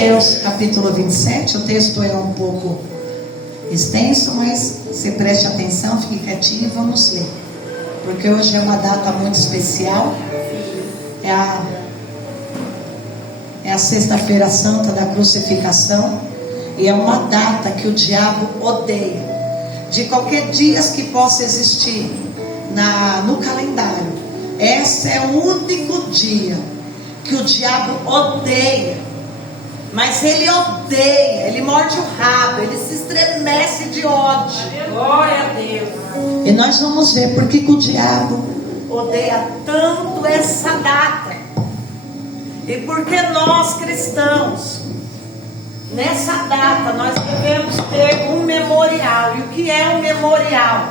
Mateus capítulo 27, o texto é um pouco extenso, mas você preste atenção, fique quietinho e vamos ler, porque hoje é uma data muito especial, é a sexta-feira santa da crucificação, e é uma data que o diabo odeia, de qualquer dia que possa existir no calendário. Esse é o único dia que o diabo odeia. Mas ele odeia, ele morde o rabo, ele se estremece de ódio. Glória a Deus. E nós vamos ver por que o diabo odeia tanto essa data. E porque nós cristãos, nessa data, nós devemos ter um memorial. E o que é um memorial?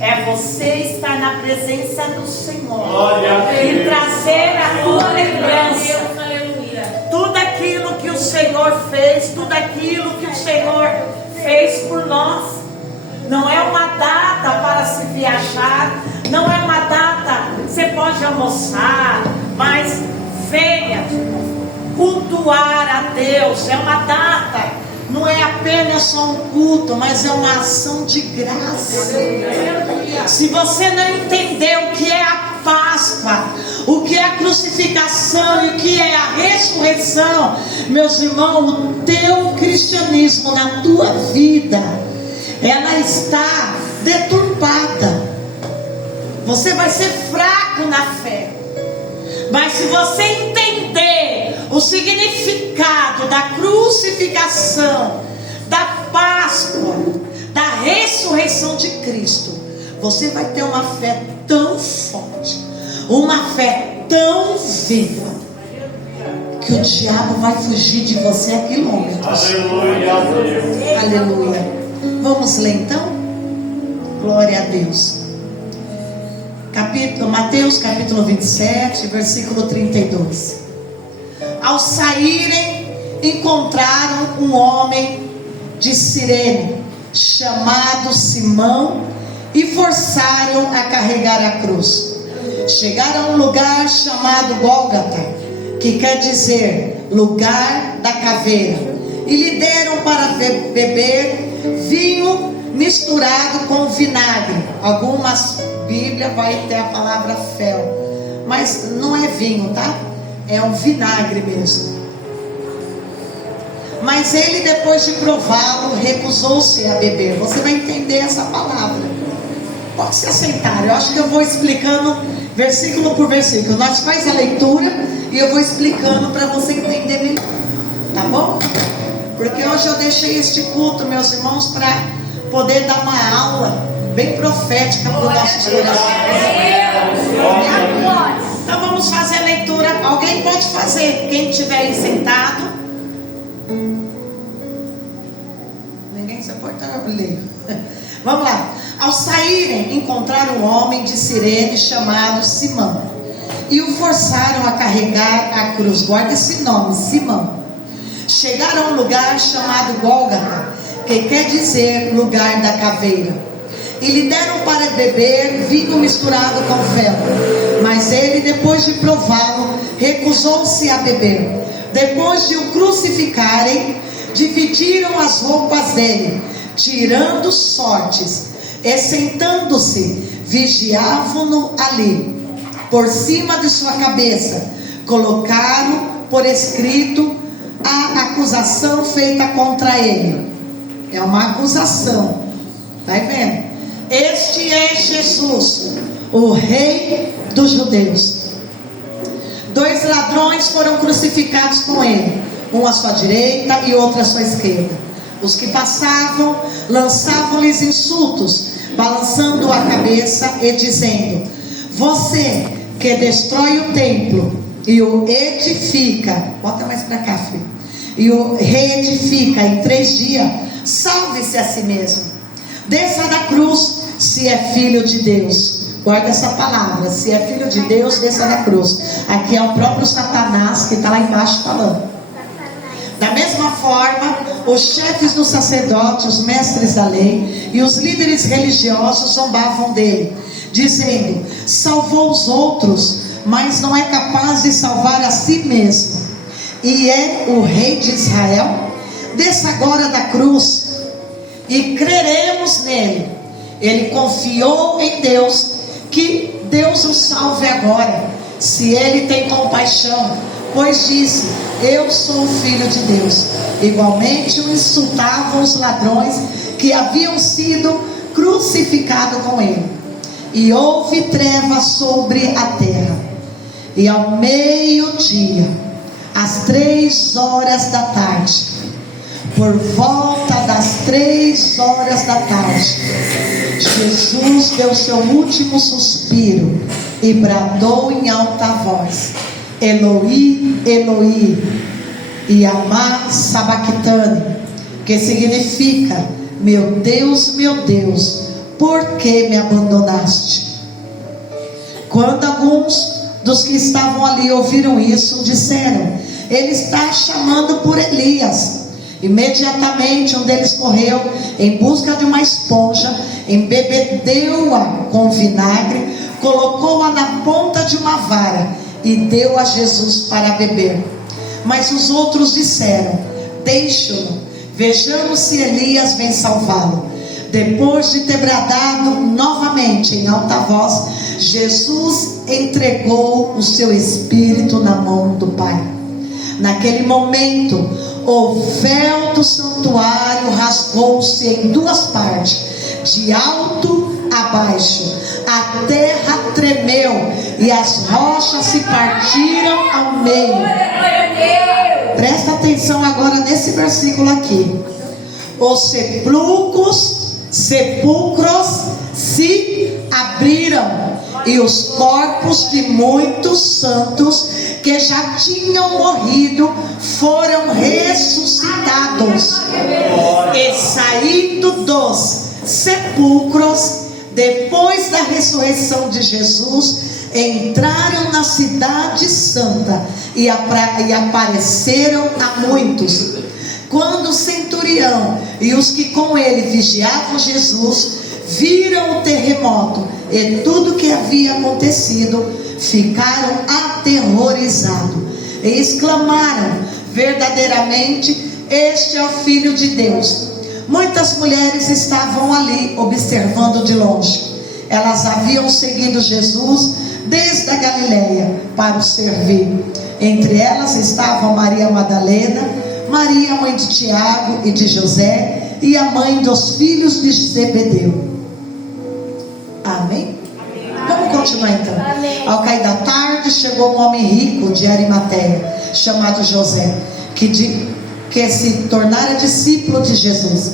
É você estar na presença do Senhor e trazer a tua lembrança. Tudo aquilo que o Senhor fez, tudo aquilo que o Senhor fez por nós. Não é uma data para se viajar, não é uma data, você pode almoçar, mas venha cultuar a Deus. É uma data, não é apenas só um culto, mas é uma ação de graça. Se você não entender o que é a Páscoa, o que é a crucificação e o que é a ressurreição, meus irmãos, o teu cristianismo na tua vida, ela está deturpada. Você vai ser fraco na fé. Mas se você entender o significado da crucificação, da Páscoa, da ressurreição de Cristo, você vai ter uma fé tão forte, uma fé tão viva, que o diabo vai fugir de você a quilômetros. Aleluia. Aleluia. Vamos ler então? Glória a Deus. Mateus capítulo 27, versículo 32. Ao saírem, encontraram um homem de Cirene, chamado Simão, e forçaram a carregar a cruz. Chegaram a um lugar chamado Gólgota, que quer dizer lugar da caveira, e lhe deram para beber vinho misturado com vinagre. Algumas Bíblias vai ter a palavra fel, mas não é vinho, tá? É um vinagre mesmo. Mas ele, depois de prová-lo, recusou-se a beber. Você vai entender essa palavra. Pode se assentar, eu acho que eu vou explicando versículo por versículo. Nós faz a leitura e eu vou explicando para você entender melhor, tá bom? Porque hoje eu deixei este culto, meus irmãos, para poder dar uma aula bem profética para o nosso coração. Então vamos fazer a leitura. Alguém pode fazer, quem estiver aí sentado. Ninguém se importa, eu leio. Vamos lá. Ao saírem, encontraram um homem de Cirene chamado Simão, e o forçaram a carregar a cruz. Guarda esse nome, Simão. Chegaram a um lugar chamado Gólgota, que quer dizer lugar da caveira, e lhe deram para beber vinho misturado com fel. Mas ele, depois de prová-lo, recusou-se a beber. Depois de o crucificarem, dividiram as roupas dele, tirando sortes, e sentando-se, vigiavam-no ali. Por cima de sua cabeça colocaram por escrito a acusação feita contra ele. É uma acusação, vai vendo? Este é Jesus, o Rei dos Judeus. 2 ladrões foram crucificados com ele, um à sua direita e outro à sua esquerda. Os que passavam lançavam-lhes insultos, balançando a cabeça e dizendo: você que destrói o templo e o edifica, bota mais para cá, filho, e o reedifica em 3 dias, salve-se a si mesmo, desça da cruz, se é filho de Deus. Guarda essa palavra, se é filho de Deus, desça da cruz. Aqui é o próprio Satanás que está lá embaixo falando. Da mesma forma, os chefes dos sacerdotes, os mestres da lei e os líderes religiosos zombavam dele, dizendo: salvou os outros, mas não é capaz de salvar a si mesmo. e é o Rei de Israel? Desça agora da cruz e creremos nele. Ele confiou em Deus, que Deus o salve agora, se ele tem compaixão, pois disse: eu sou o filho de Deus. Igualmente o insultavam os ladrões que haviam sido crucificados com ele. E houve trevas sobre a terra, e ao meio-dia, às 3 horas da tarde, por volta das 3 horas da tarde, Jesus deu seu último suspiro e bradou em alta voz: Eloi, Eloi, Yamá Sabactani, que significa: meu Deus, por que me abandonaste? Quando alguns dos que estavam ali ouviram isso, disseram: ele está chamando por Elias. Imediatamente um deles correu em busca de uma esponja, embebedeu-a com vinagre, colocou-a na ponta de uma vara e deu a Jesus para beber. Mas os outros disseram: deixe-o, vejamos se Elias vem salvá-lo. Depois de ter bradado novamente em alta voz, Jesus entregou o seu espírito na mão do Pai. Naquele momento, o véu do santuário rasgou-se em 2 partes, de alto a baixo. A terra tremeu e as rochas se partiram ao meio. Presta atenção agora nesse versículo aqui. Os sepulcros se abriram, e os corpos de muitos santos que já tinham morrido foram ressuscitados. E saindo dos sepulcros, depois da ressurreição de Jesus, entraram na cidade santa e apareceram a muitos. Quando o centurião e os que com ele vigiavam Jesus viram o terremoto e tudo que havia acontecido, ficaram aterrorizados e exclamaram: verdadeiramente este é o Filho de Deus. Muitas mulheres estavam ali observando de longe. Elas haviam seguido Jesus desde a Galileia para o servir. Entre elas estavam Maria Madalena, Maria, mãe de Tiago e de José, e a mãe dos filhos de Zebedeu. Amém? Vamos continuar então. Amém. Ao cair da tarde, chegou um homem rico de Arimateia, chamado José, que se tornara discípulo de Jesus.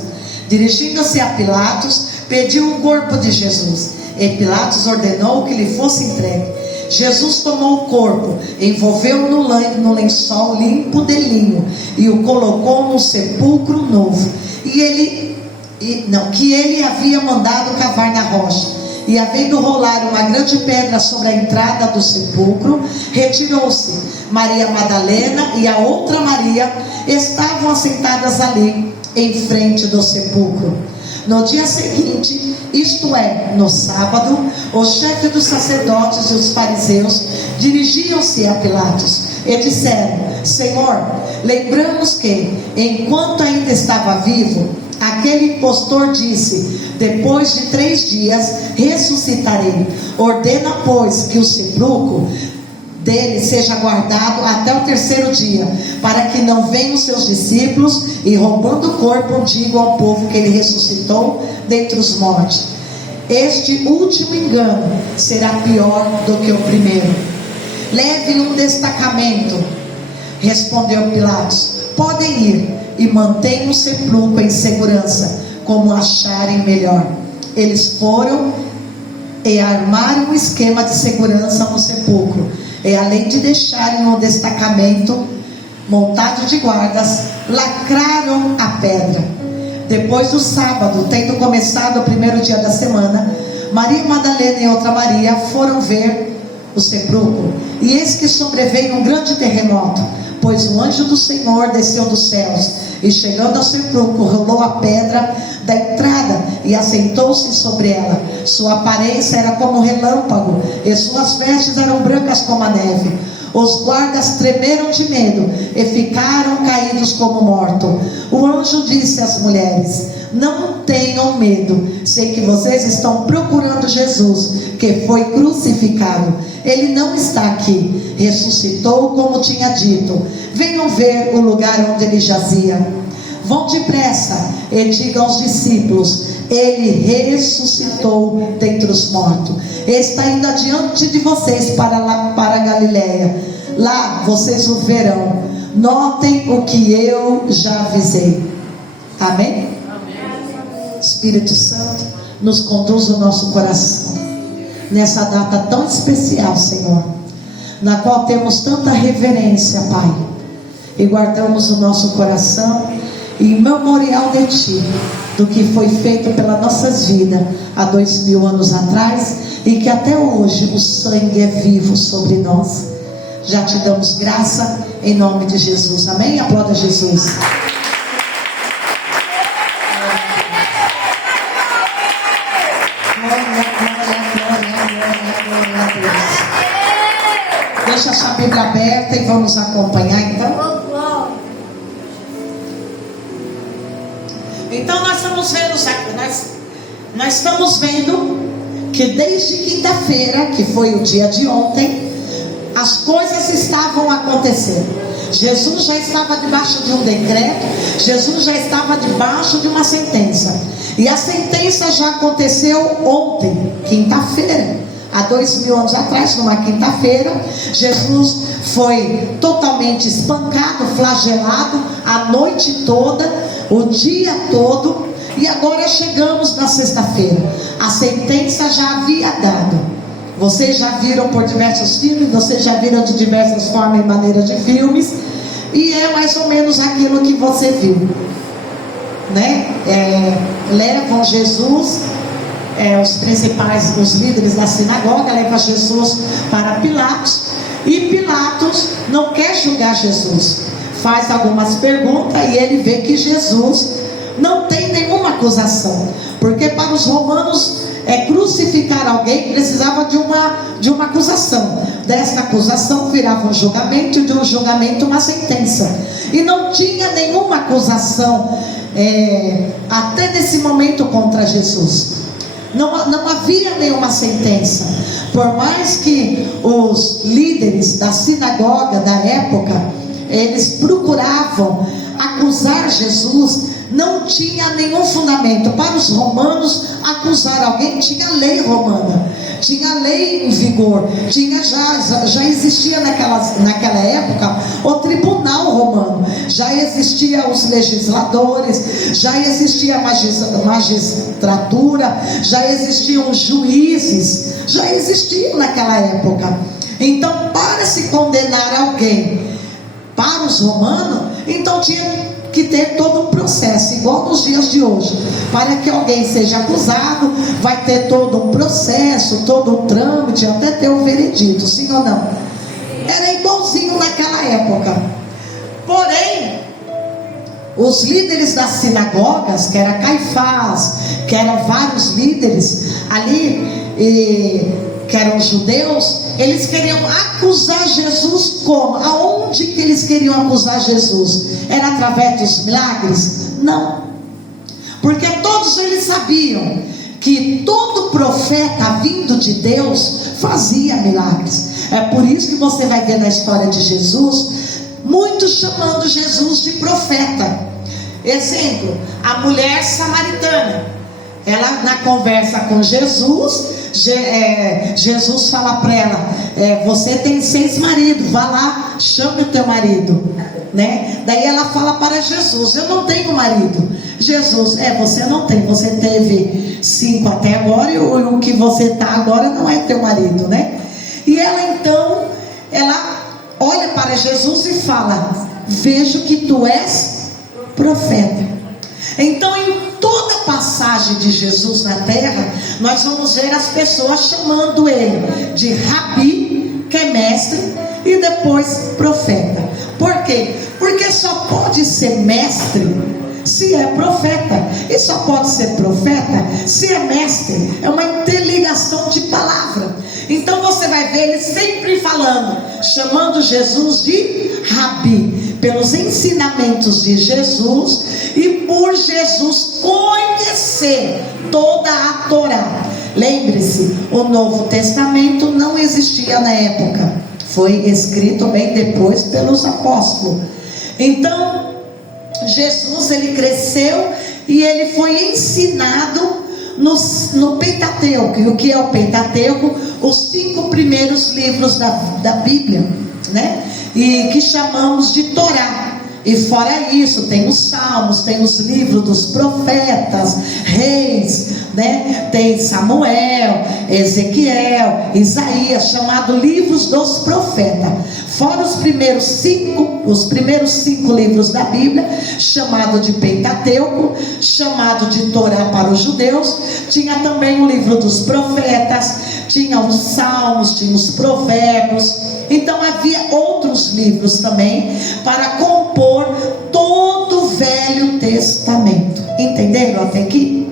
Dirigindo-se a Pilatos, pediu o corpo de Jesus, e Pilatos ordenou que lhe fosse entregue. Jesus tomou o corpo, envolveu-o no lençol limpo de linho e o colocou num sepulcro novo, que ele havia mandado cavar na rocha. E havendo rolar uma grande pedra sobre a entrada do sepulcro, retirou-se. Maria Madalena e a outra Maria estavam assentadas ali, em frente do sepulcro. No dia seguinte, isto é, no sábado, o chefe dos sacerdotes e os fariseus dirigiam-se a Pilatos e disseram: Senhor, lembramos que, enquanto ainda estava vivo, aquele impostor disse: depois de 3 dias ressuscitarei. Ordena, pois, que o sepulcro dele seja guardado até o 3º dia, para que não venham seus discípulos e, roubando o corpo, digam ao povo que ele ressuscitou dentre os mortos. Este último engano será pior do que o primeiro. Leve um destacamento, respondeu Pilatos. Podem ir e mantenham o sepulcro em segurança, como acharem melhor. Eles foram e armaram um esquema de segurança no sepulcro, e além de deixarem um destacamento montado de guardas, lacraram a pedra. Depois do sábado, tendo começado o 1º dia da semana, Maria Madalena e outra Maria foram ver o sepulcro, e eis que sobreveio um grande terremoto, pois o anjo do Senhor desceu dos céus, e chegando ao sepulcro, rolou a pedra da entrada e assentou-se sobre ela. Sua aparência era como um relâmpago, e suas vestes eram brancas como a neve. Os guardas tremeram de medo e ficaram caídos como mortos. O anjo disse às mulheres: não tenham medo, sei que vocês estão procurando Jesus, que foi crucificado. Ele não está aqui, ressuscitou como tinha dito. Venham ver o lugar onde ele jazia. Vão depressa e digam aos discípulos: ele ressuscitou dentre os mortos, está indo adiante de vocês para Galiléia. Lá vocês o verão. Notem o que eu já avisei. Amém? Espírito Santo, nos conduz o nosso coração nessa data tão especial, Senhor, na qual temos tanta reverência, Pai, e guardamos o nosso coração em memorial de Ti, do que foi feito pelas nossas vidas há 2000 anos atrás, e que até hoje o sangue é vivo sobre nós. Já te damos graça em nome de Jesus. Amém? Aplauda Jesus. Deixa a sua Bíblia aberta e vamos acompanhar então. Então nós estamos vendo que desde quinta-feira, que foi o dia de ontem, as coisas estavam acontecendo. Jesus já estava debaixo de um decreto, Jesus já estava debaixo de uma sentença. E a sentença já aconteceu ontem, quinta-feira. Há 2000 anos atrás, numa quinta-feira, Jesus foi totalmente espancado, flagelado a noite toda, o dia todo. E agora chegamos na sexta-feira. A sentença já havia dado. Vocês já viram por diversos filmes, vocês já viram de diversas formas e maneiras de filmes, e é mais ou menos aquilo que você viu, né? Levam Jesus, os principais, os líderes da sinagoga levam Jesus para Pilatos, e Pilatos não quer julgar Jesus, faz algumas perguntas e ele vê que Jesus não tem nenhuma acusação, porque para os romanos crucificar alguém precisava de uma acusação. Desta acusação virava um julgamento, e de um julgamento uma sentença, e não tinha nenhuma acusação até nesse momento contra Jesus. Não havia nenhuma sentença. Por mais que os líderes da sinagoga da época eles procuravam acusar Jesus, não tinha nenhum fundamento. Para os romanos, acusar alguém tinha lei romana, tinha lei em vigor, já existia naquela época o tribunal romano, já existia os legisladores, já existia a magistratura, já existiam juízes, já existiam naquela época. Então, para se condenar alguém para os romanos, então tinha que ter todo um processo, igual nos dias de hoje. Para que alguém seja acusado, vai ter todo um processo, todo um trâmite, até ter o veredito, sim ou não? Era igualzinho naquela época. Porém, os líderes das sinagogas, que era Caifás, que eram vários líderes ali, que eram judeus, eles queriam acusar Jesus como? Aonde que eles queriam acusar Jesus? Era através dos milagres? Não, porque todos eles sabiam que todo profeta vindo de Deus fazia milagres. É por isso que você vai ver na história de Jesus, muitos chamando Jesus de profeta. Exemplo, a mulher samaritana, ela na conversa com Jesus, Jesus fala para ela, você tem 6 maridos, vá lá, chame o teu marido, né? Daí ela fala para Jesus, eu não tenho marido. Jesus, você não tem, você teve 5 até agora, e o que você está agora não é teu marido, né? E ela então, ela olha para Jesus e fala, vejo que tu és profeta. Então, em toda a passagem de Jesus na terra, nós vamos ver as pessoas chamando ele de Rabi, que é mestre, e depois profeta. Por quê? Porque só pode ser mestre se é profeta, e só pode ser profeta se é mestre. É uma interligação de palavra. Então você vai ver ele sempre falando, chamando Jesus de Rabi, pelos ensinamentos de Jesus e por Jesus conhecer toda a Torá. Lembre-se, o Novo Testamento não existia na época, foi escrito bem depois pelos apóstolos. Então Jesus, ele cresceu e ele foi ensinado no Pentateuco. E o que é o Pentateuco? Os 5 primeiros livros da Bíblia, né? E que chamamos de Torá. E fora isso, tem os Salmos, tem os livros dos profetas, reis, né? Tem Samuel, Ezequiel, Isaías, chamado livros dos profetas. Fora os primeiros 5 livros da Bíblia, chamado de Pentateuco, chamado de Torá para os judeus. Tinha também o livro dos profetas, tinha os Salmos, tinha os provérbios. Então havia outros livros também para compor todo o Velho Testamento. Entenderam até aqui?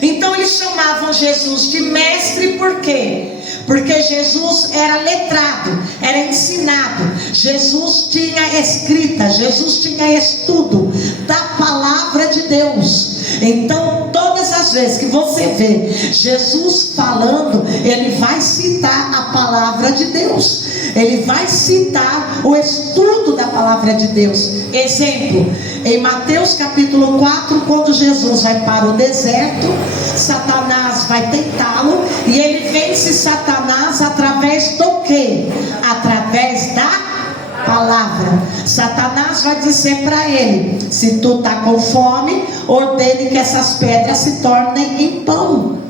Então eles chamavam Jesus de mestre, por quê? Porque Jesus era letrado, era ensinado, Jesus tinha escrita, Jesus tinha estudo da palavra de Deus. Então todas as vezes que você vê Jesus falando, ele vai citar a palavra de Deus, ele vai citar o estudo da palavra de Deus. Exemplo, em Mateus capítulo 4, quando Jesus vai para o deserto, Satanás vai tentá-lo, e ele vence Satanás através do quê? Através da palavra. Satanás vai dizer para ele: se tu está com fome, ordene que essas pedras se tornem em pão.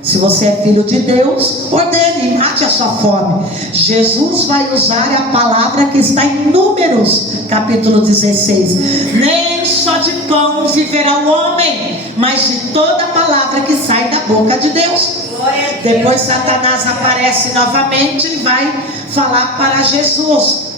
Se você é filho de Deus, ordene, mate a sua fome. Jesus vai usar a palavra que está em Números capítulo 16: nem só de pão viverá o homem, mas de toda a palavra que sai da boca de Deus. Depois Satanás aparece novamente e vai falar para Jesus,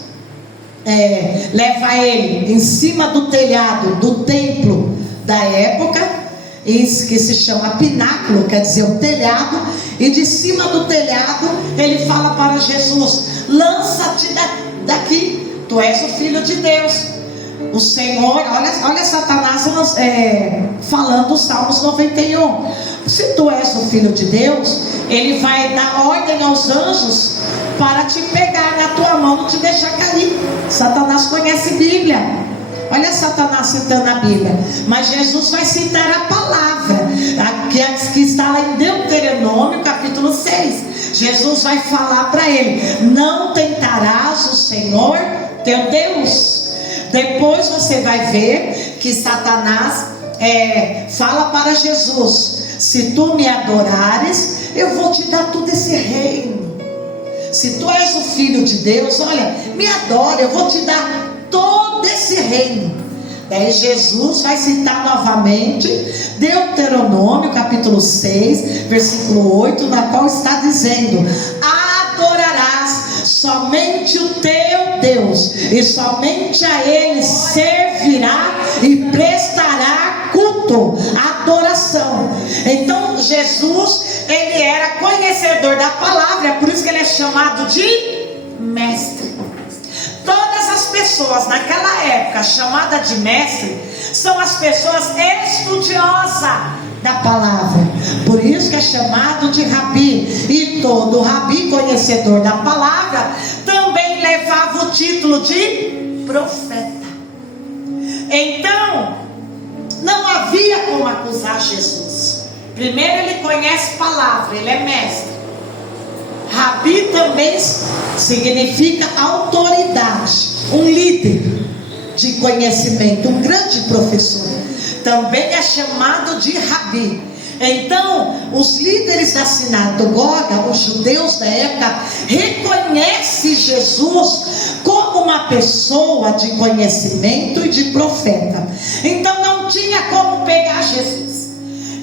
leva ele em cima do telhado do templo da época, isso que se chama pináculo, quer dizer o telhado, e de cima do telhado ele fala para Jesus: lança-te daqui, tu és o filho de Deus. O Senhor, olha Satanás falando os Salmos 91. Se tu és o filho de Deus, ele vai dar ordem aos anjos para te pegar na tua mão e te deixar cair. Satanás conhece Bíblia. Olha Satanás citando a Bíblia. Mas Jesus vai citar a palavra que está lá em Deuteronômio capítulo 6. Jesus vai falar para ele: não tentarás o Senhor teu Deus. Depois você vai ver que Satanás fala para Jesus: se tu me adorares, eu vou te dar todo esse reino. Se tu és o filho de Deus, olha, me adora, eu vou te dar todo esse reino. Daí Jesus vai citar novamente Deuteronômio capítulo 6, versículo 8, na qual está dizendo: adorarás somente o teu Deus, e somente a ele servirá e prestará culto, adoração. Então Jesus, ele era conhecedor da palavra, por isso que ele é chamado de mestre. Todas as pessoas naquela época chamadas de mestre são as pessoas estudiosas da palavra, por isso que é chamado de rabi. E todo rabi, conhecedor da palavra, também levava o título de profeta. Então não havia como acusar Jesus. Primeiro, ele conhece palavra, ele é mestre. Rabi também significa autoridade, um líder de conhecimento, um grande professor. Também é chamado de rabi. Então, os líderes da sinagoga, os judeus da época, reconhecem Jesus como uma pessoa de conhecimento e de profeta. Então, não tinha como pegar Jesus.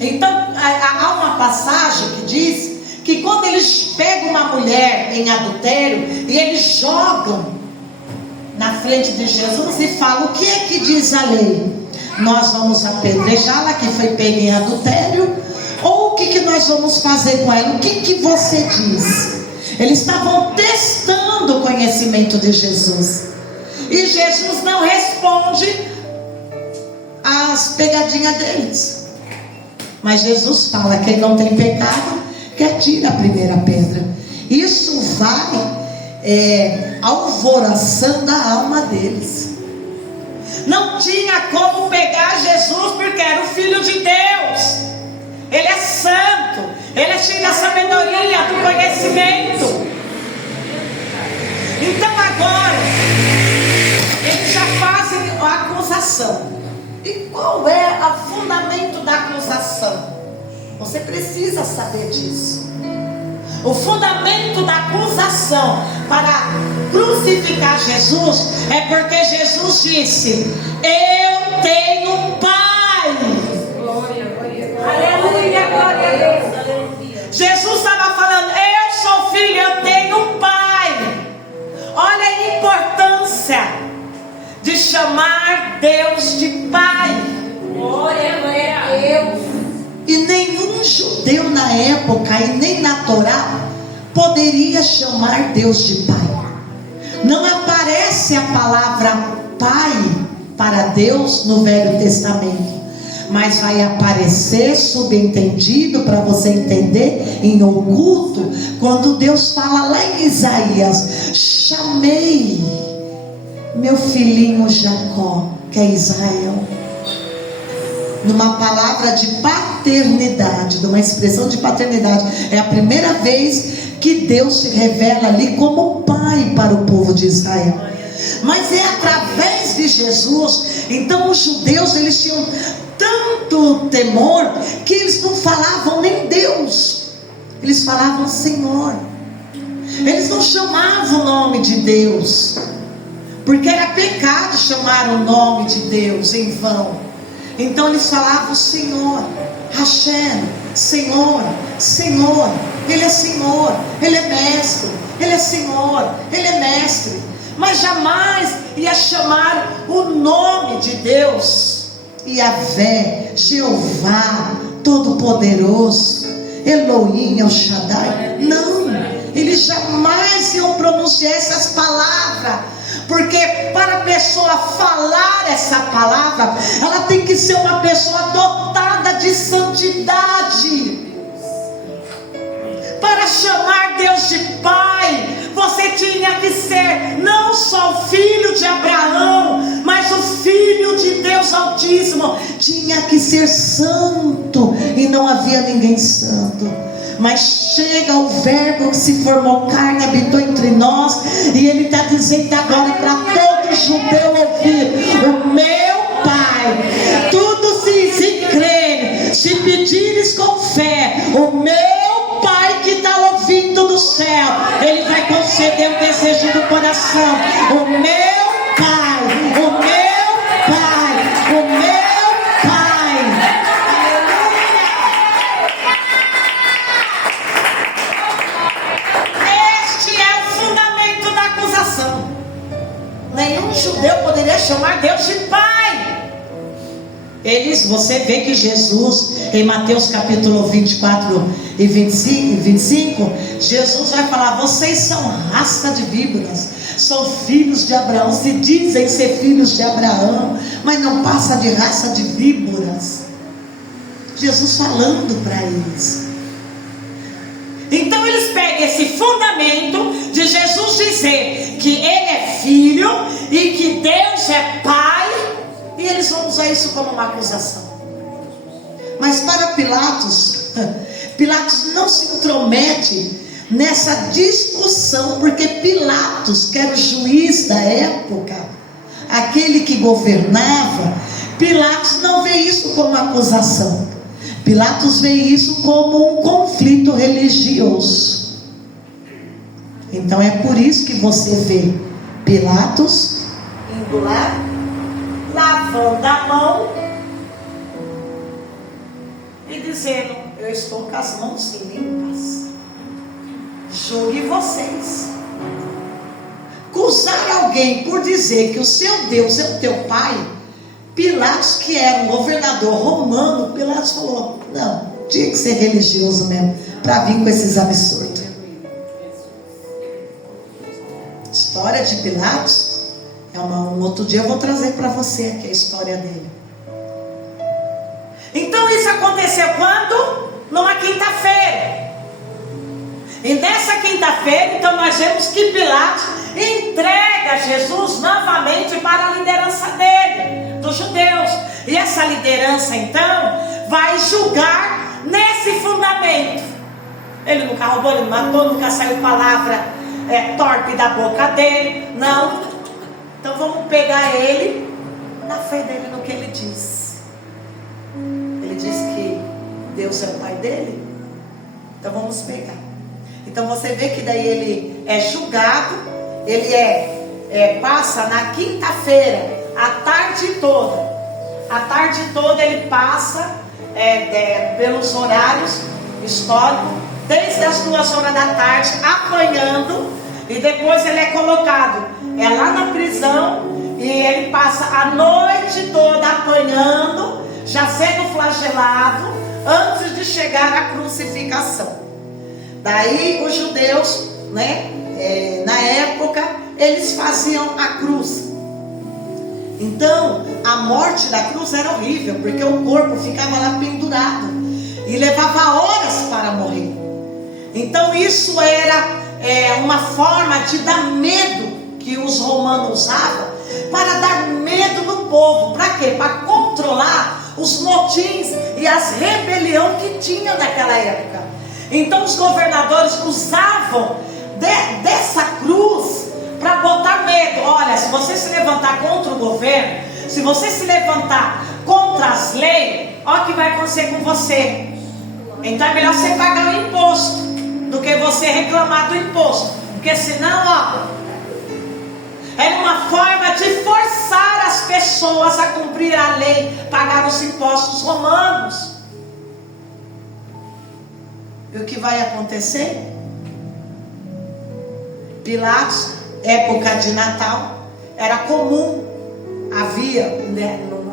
Então, há uma passagem que diz que quando eles pegam uma mulher em adultério e eles jogam na frente de Jesus e falam: o que é que diz a lei? Nós vamos apedrejá-la que foi pega em adultério, ou o que nós vamos fazer com ela? O que você diz? Eles estavam testando o conhecimento de Jesus. E Jesus não responde às pegadinhas deles. Mas Jesus fala: quem não tem pecado, que atire a primeira pedra. Isso vai alvoroçando a alma deles. Não tinha como pegar Jesus, porque era o Filho de Deus. Ele é santo, ele é cheio da sabedoria, do conhecimento. Então agora eles já fazem a acusação. E qual é o fundamento da acusação? Você precisa saber disso. O fundamento da acusação para crucificar Jesus é porque Jesus disse: eu tenho um Pai. Aleluia, glória a Deus. Jesus estava falando: eu sou filho, eu tenho um Pai. Olha a importância de chamar Deus de Pai. Glória a Deus. E nenhum judeu na época e nem na Torá poderia chamar Deus de Pai. Não aparece a palavra Pai para Deus no Velho Testamento, mas vai aparecer subentendido para você entender em oculto, quando Deus fala lá em Isaías: chamei meu filhinho Jacó, que é Israel. Numa palavra de paternidade, numa expressão de paternidade. É a primeira vez que Deus se revela ali como Pai para o povo de Israel. Mas é através de Jesus. Então os judeus, eles tinham tanto temor que eles não falavam nem Deus, eles falavam Senhor. Eles não chamavam o nome de Deus, porque era pecado chamar o nome de Deus em vão. Então eles falavam Senhor, Hashem, Senhor, Senhor. Ele é Senhor, Ele é Mestre, Ele é Senhor, Ele é Mestre. Mas jamais ia chamar o nome de Deus, Yahvé, Jeová, Todo-Poderoso, Elohim, El Shaddai. Não, eles jamais iam pronunciar essas palavras, porque para a pessoa falar essa palavra, ela tem que ser uma pessoa dotada de santidade. Para chamar Deus de Pai, você tinha que ser não só o filho de Abraão, mas o filho de Deus Altíssimo. Tinha que ser santo, e não havia ninguém santo. Mas chega o Verbo que se formou carne, habitou entre nós, e Ele está dizendo agora para todo judeu ouvir: o meu Pai, tudo se crer, se pedires com fé, o meu Pai que está ouvindo do céu, Ele vai conceder o desejo do coração. O meu Pai, o meu Pai, o meu Pai. Este é o fundamento da acusação. Nenhum judeu poderia chamar Deus de Pai. Você vê que Jesus, em Mateus capítulo 24 e 25, Jesus vai falar: vocês são raça de víboras, são filhos de Abraão, se dizem ser filhos de Abraão, mas não passa de raça de víboras. Jesus falando para eles. Então eles pegam esse fundamento de Jesus dizer que Ele é filho e que Deus é Pai, e eles vão usar isso como uma acusação. Mas para Pilatos, Pilatos não se intromete nessa discussão, porque Pilatos, que era o juiz da época, aquele que governava, Pilatos não vê isso como uma acusação. Pilatos vê isso como um conflito religioso. Então é por isso que você vê Pilatos indo lá, lavando a mão e dizendo: eu estou com as mãos limpas, julgue vocês. Acusar alguém por dizer que o seu Deus é o teu pai, Pilatos, que era um governador romano, Pilatos falou: não, tinha que ser religioso mesmo para vir com esses absurdos. história de Pilatos, um outro dia eu vou trazer para você aqui a história dele. Então isso aconteceu quando? Numa quinta-feira. E nessa quinta-feira, então nós vemos que Pilatos entrega Jesus novamente para a liderança dele, dos judeus. E essa liderança então vai julgar nesse fundamento. Ele nunca roubou, ele não matou, nunca saiu palavra torpe da boca dele. Não. Então vamos pegar ele na fé dele, no que ele diz. Ele diz que Deus é o pai dele. Então vamos pegar. Então você vê que daí ele é julgado. Ele passa na quinta-feira a tarde toda. A tarde toda ele passa pelos horários históricos, desde as 2 horas da tarde, apanhando. E depois ele é colocado lá na prisão. E ele passa a noite toda apanhando, já sendo flagelado, antes de chegar à crucificação. Daí os judeus, na época, eles faziam a cruz. Então, a morte da cruz era horrível, porque o corpo ficava lá pendurado e levava horas para morrer. Então, isso era uma forma de dar medo que os romanos usavam, para dar medo no povo. Para quê? Para controlar os motins e as rebeliões que tinham naquela época. Então os governadores usavam dessa cruz para botar medo. Olha, se você se levantar contra o governo, se você se levantar contra as leis, olha o que vai acontecer com você. Então é melhor você pagar o imposto do que você reclamar do imposto, porque senão, era uma forma de forçar as pessoas a cumprir a lei, pagar os impostos romanos. E o que vai acontecer? Pilatos, época de Natal, era comum, havia,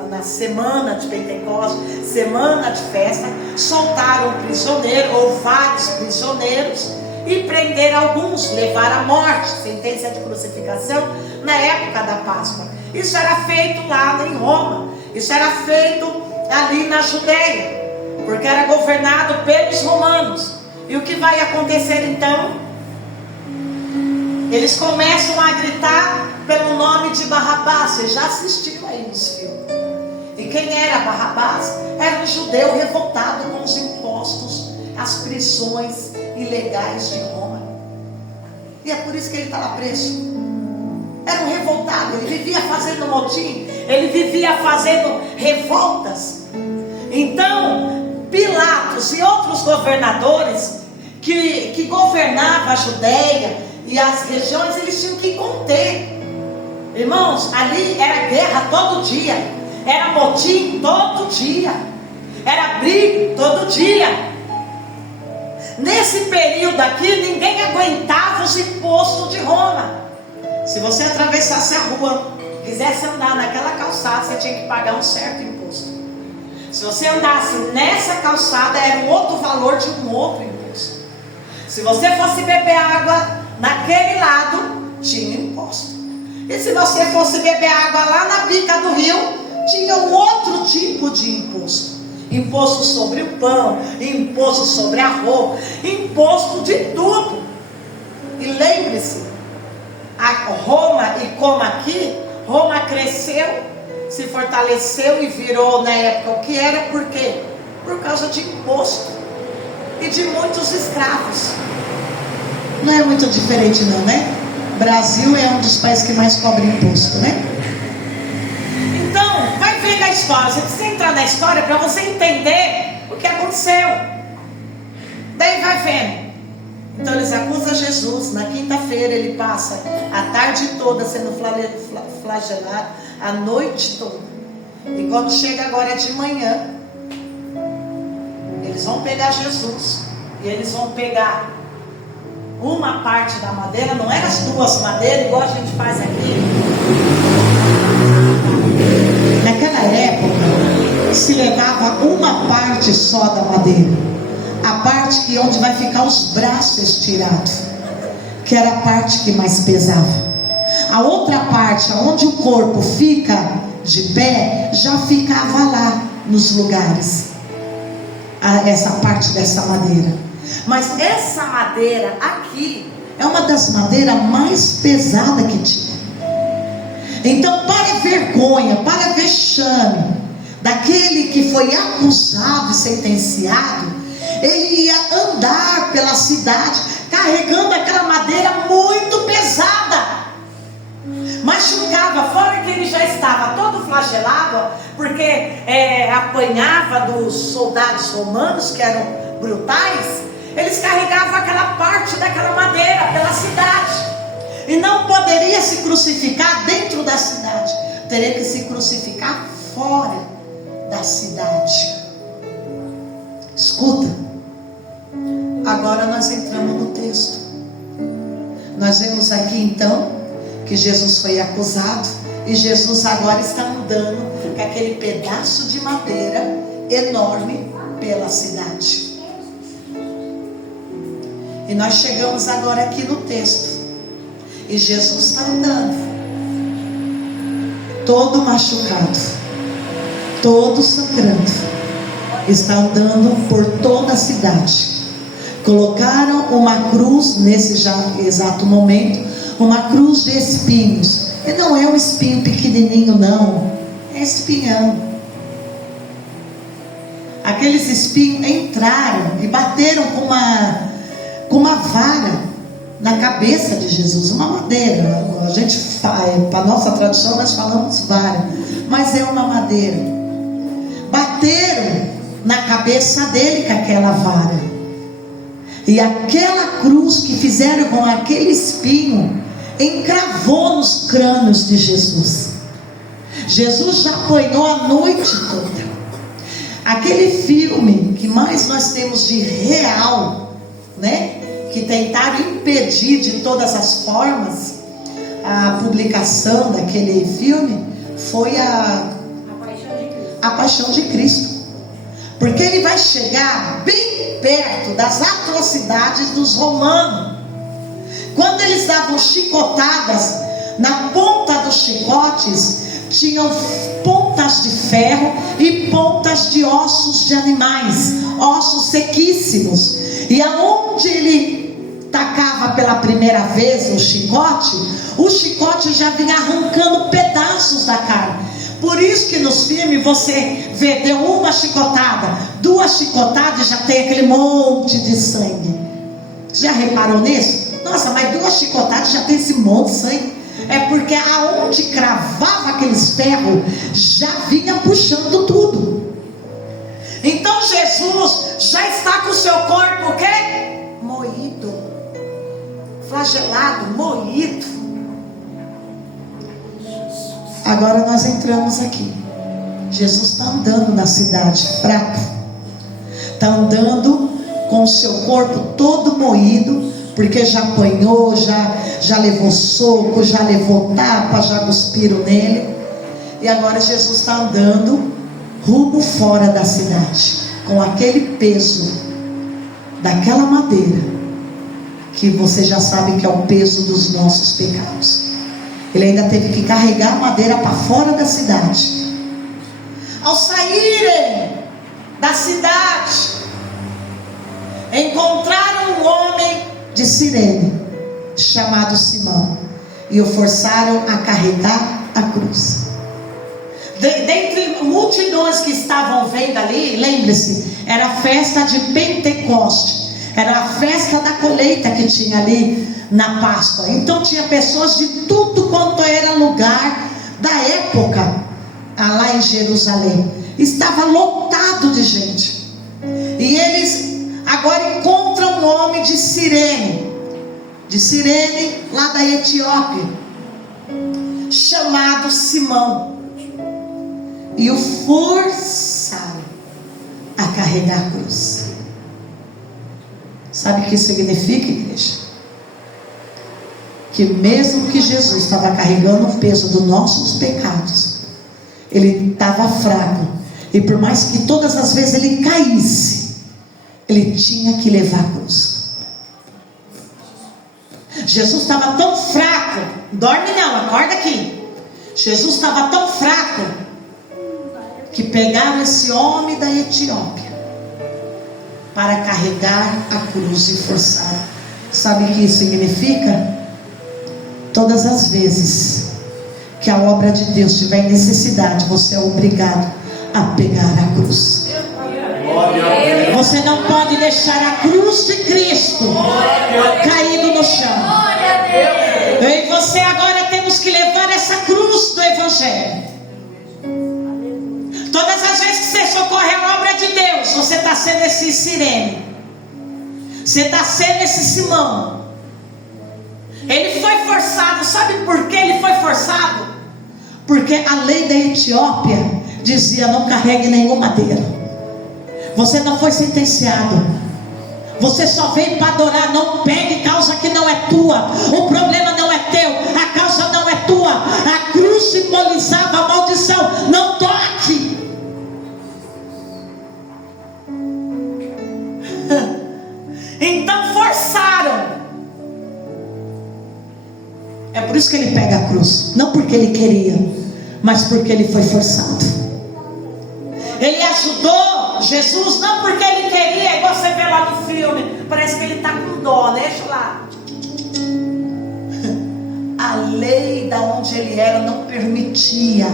na semana de Pentecostes, semana de festa, soltaram um prisioneiro ou vários prisioneiros e prender alguns, levar à morte, sentença de crucificação na época da Páscoa. Isso era feito lá em Roma, isso era feito ali na Judeia, porque era governado pelos romanos. E o que vai acontecer então? Eles começam a gritar pelo nome de Barrabás. Vocês já assistiram aí nos filmes. E quem era Barrabás? Era um judeu revoltado com os impostos, as prisões ilegais de Roma. E é por isso que ele está lá preso. Era um revoltado, ele vivia fazendo motim, ele vivia fazendo revoltas. Então Pilatos e outros governadores que governavam a Judéia e as regiões, eles tinham que conter. Irmãos, ali era guerra todo dia, era motim todo dia, era briga todo dia. Nesse período aqui, ninguém aguentava os impostos de Roma. Se você atravessasse a rua, quisesse andar naquela calçada, você tinha que pagar um certo imposto. Se você andasse nessa calçada, era um outro valor de um outro imposto. Se você fosse beber água naquele lado, tinha imposto. E se você fosse beber água lá na bica do rio, tinha um outro tipo de imposto. Imposto sobre o pão, imposto sobre a roupa, imposto de tudo. E lembre-se, a Roma, e como aqui, Roma cresceu, se fortaleceu e virou na época o que era. Por quê? Por causa de imposto e de muitos escravos. Não é muito diferente não, né? Brasil é um dos países que mais cobra imposto, né? Então, vai ver a história. Você precisa entrar na história para você entender o que aconteceu. Daí vai vendo. Então eles acusam Jesus. Na quinta-feira ele passa a tarde toda sendo flagelado, a noite toda. E quando chega agora de manhã, eles vão pegar Jesus. E eles vão pegar uma parte da madeira, não era as duas madeiras igual a gente faz aqui. Naquela época se levava uma parte só da madeira, a parte que onde vai ficar os braços estirados, que era a parte que mais pesava. a outra parte, onde o corpo fica de pé, já ficava lá nos lugares, essa parte dessa madeira. Mas essa madeira aqui é uma das madeiras mais pesadas que tinha. Então, para vergonha, para vexame daquele que foi acusado e sentenciado, ele ia andar pela cidade carregando aquela madeira muito pesada. Machucava, fora que ele já estava todo flagelado, porque apanhava dos soldados romanos que eram brutais. Eles carregavam aquela parte daquela madeira pela cidade, e não poderia se crucificar dentro da cidade, teria que se crucificar fora da cidade. Escuta, agora nós entramos no texto. Nós vemos aqui então que Jesus foi acusado, e Jesus agora está andando com aquele pedaço de madeira enorme pela cidade. E nós chegamos agora aqui no texto, e Jesus está andando, todo machucado, todo sangrando, está andando por toda a cidade. Colocaram uma cruz nesse exato momento, uma cruz de espinhos, e não é um espinho pequenininho não, é espinhão. Aqueles espinhos entraram e bateram com uma vara na cabeça de Jesus, uma madeira. A gente para a nossa tradição nós falamos vara, mas é uma madeira. Bateram na cabeça dele com aquela vara, e aquela cruz que fizeram com aquele espinho encravou nos crânios de Jesus. Jesus já apanhou a noite toda. Aquele filme que mais nós temos de real, né, que tentaram impedir de todas as formas a publicação daquele filme, foi a Paixão de Cristo. Porque ele vai chegar bem perto das atrocidades dos romanos. Quando eles davam chicotadas, na ponta dos chicotes tinham pontas de ferro e pontas de ossos de animais, ossos sequíssimos. E aonde ele tacava pela primeira vez o chicote já vinha arrancando pedaços da carne. Por isso que nos filmes você vê, deu uma chicotada, 2 chicotadas, já tem aquele monte de sangue. Já reparou nisso? Nossa, mas 2 chicotadas já tem esse monte de sangue. É porque aonde cravava aqueles ferros, já vinha puxando tudo. Então Jesus já está com o seu corpo o quê? Moído, flagelado, moído. Agora nós entramos aqui. Jesus está andando na cidade, fraco, está andando com o seu corpo todo moído, porque já apanhou, já levou soco, já levou tapa, já cuspiram nele. E agora Jesus está andando rumo fora da cidade, com aquele peso daquela madeira, que você já sabe que é o peso dos nossos pecados. Ele ainda teve que carregar a madeira para fora da cidade. Ao saírem da cidade, encontraram um homem de Cirene, chamado Simão, e o forçaram a carregar a cruz. Dentre multidões que estavam vendo ali, lembre-se, era a festa de Pentecoste, era a festa da colheita que tinha ali na Páscoa. Então tinha pessoas de tudo quanto era lugar da época lá em Jerusalém. Estava lotado de gente. E eles agora encontram um homem de Cirene, lá da Etiópia, chamado Simão, e o forçaram a carregar a cruz. Sabe o que isso significa, igreja? Que mesmo que Jesus estava carregando o peso dos nossos pecados, ele estava fraco, e por mais que todas as vezes ele caísse, ele tinha que levar a cruz. Jesus estava tão fraco, dorme não, acorda aqui. Jesus estava tão fraco que pegaram esse homem da Etiópia para carregar a cruz e forçar. Sabe o que isso significa? Todas as vezes que a obra de Deus tiver em necessidade, você é obrigado a pegar a cruz. Você não pode deixar a cruz de Cristo caído no chão. Eu e você agora temos que levar essa cruz do Evangelho. Todas as vezes que você socorre a obra de Deus, você está sendo esse Cirene, você está sendo esse Simão. Ele foi forçado. Sabe por que ele foi forçado? Porque a lei da Etiópia dizia: não carregue nenhum madeiro. Você não foi sentenciado. Você só veio para adorar. Não pegue causa que não é tua. O problema não é teu. A causa não é tua. A cruz simbolizava a maldição. Não toque. Então forçaram. É por isso que ele pega a cruz. Não porque ele queria, mas porque ele foi forçado. Ele ajudou Jesus, não porque ele queria, igual você vê lá no filme. Parece que ele está com dó, deixa lá. A lei da onde ele era não permitia.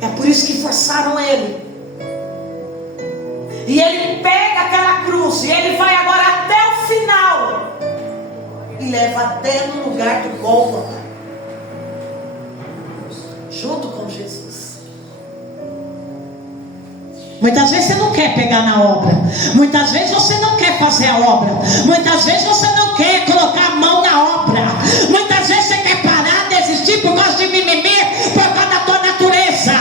É por isso que forçaram ele. E ele pega aquela cruz e ele vai agora até o final e leva até no lugar do Gólgota, junto com Jesus. Muitas vezes você não quer pegar na obra. Muitas vezes você não quer fazer a obra. Muitas vezes você não quer colocar a mão na obra. Muitas vezes você quer parar, desistir por causa de mimimi, por causa da tua natureza.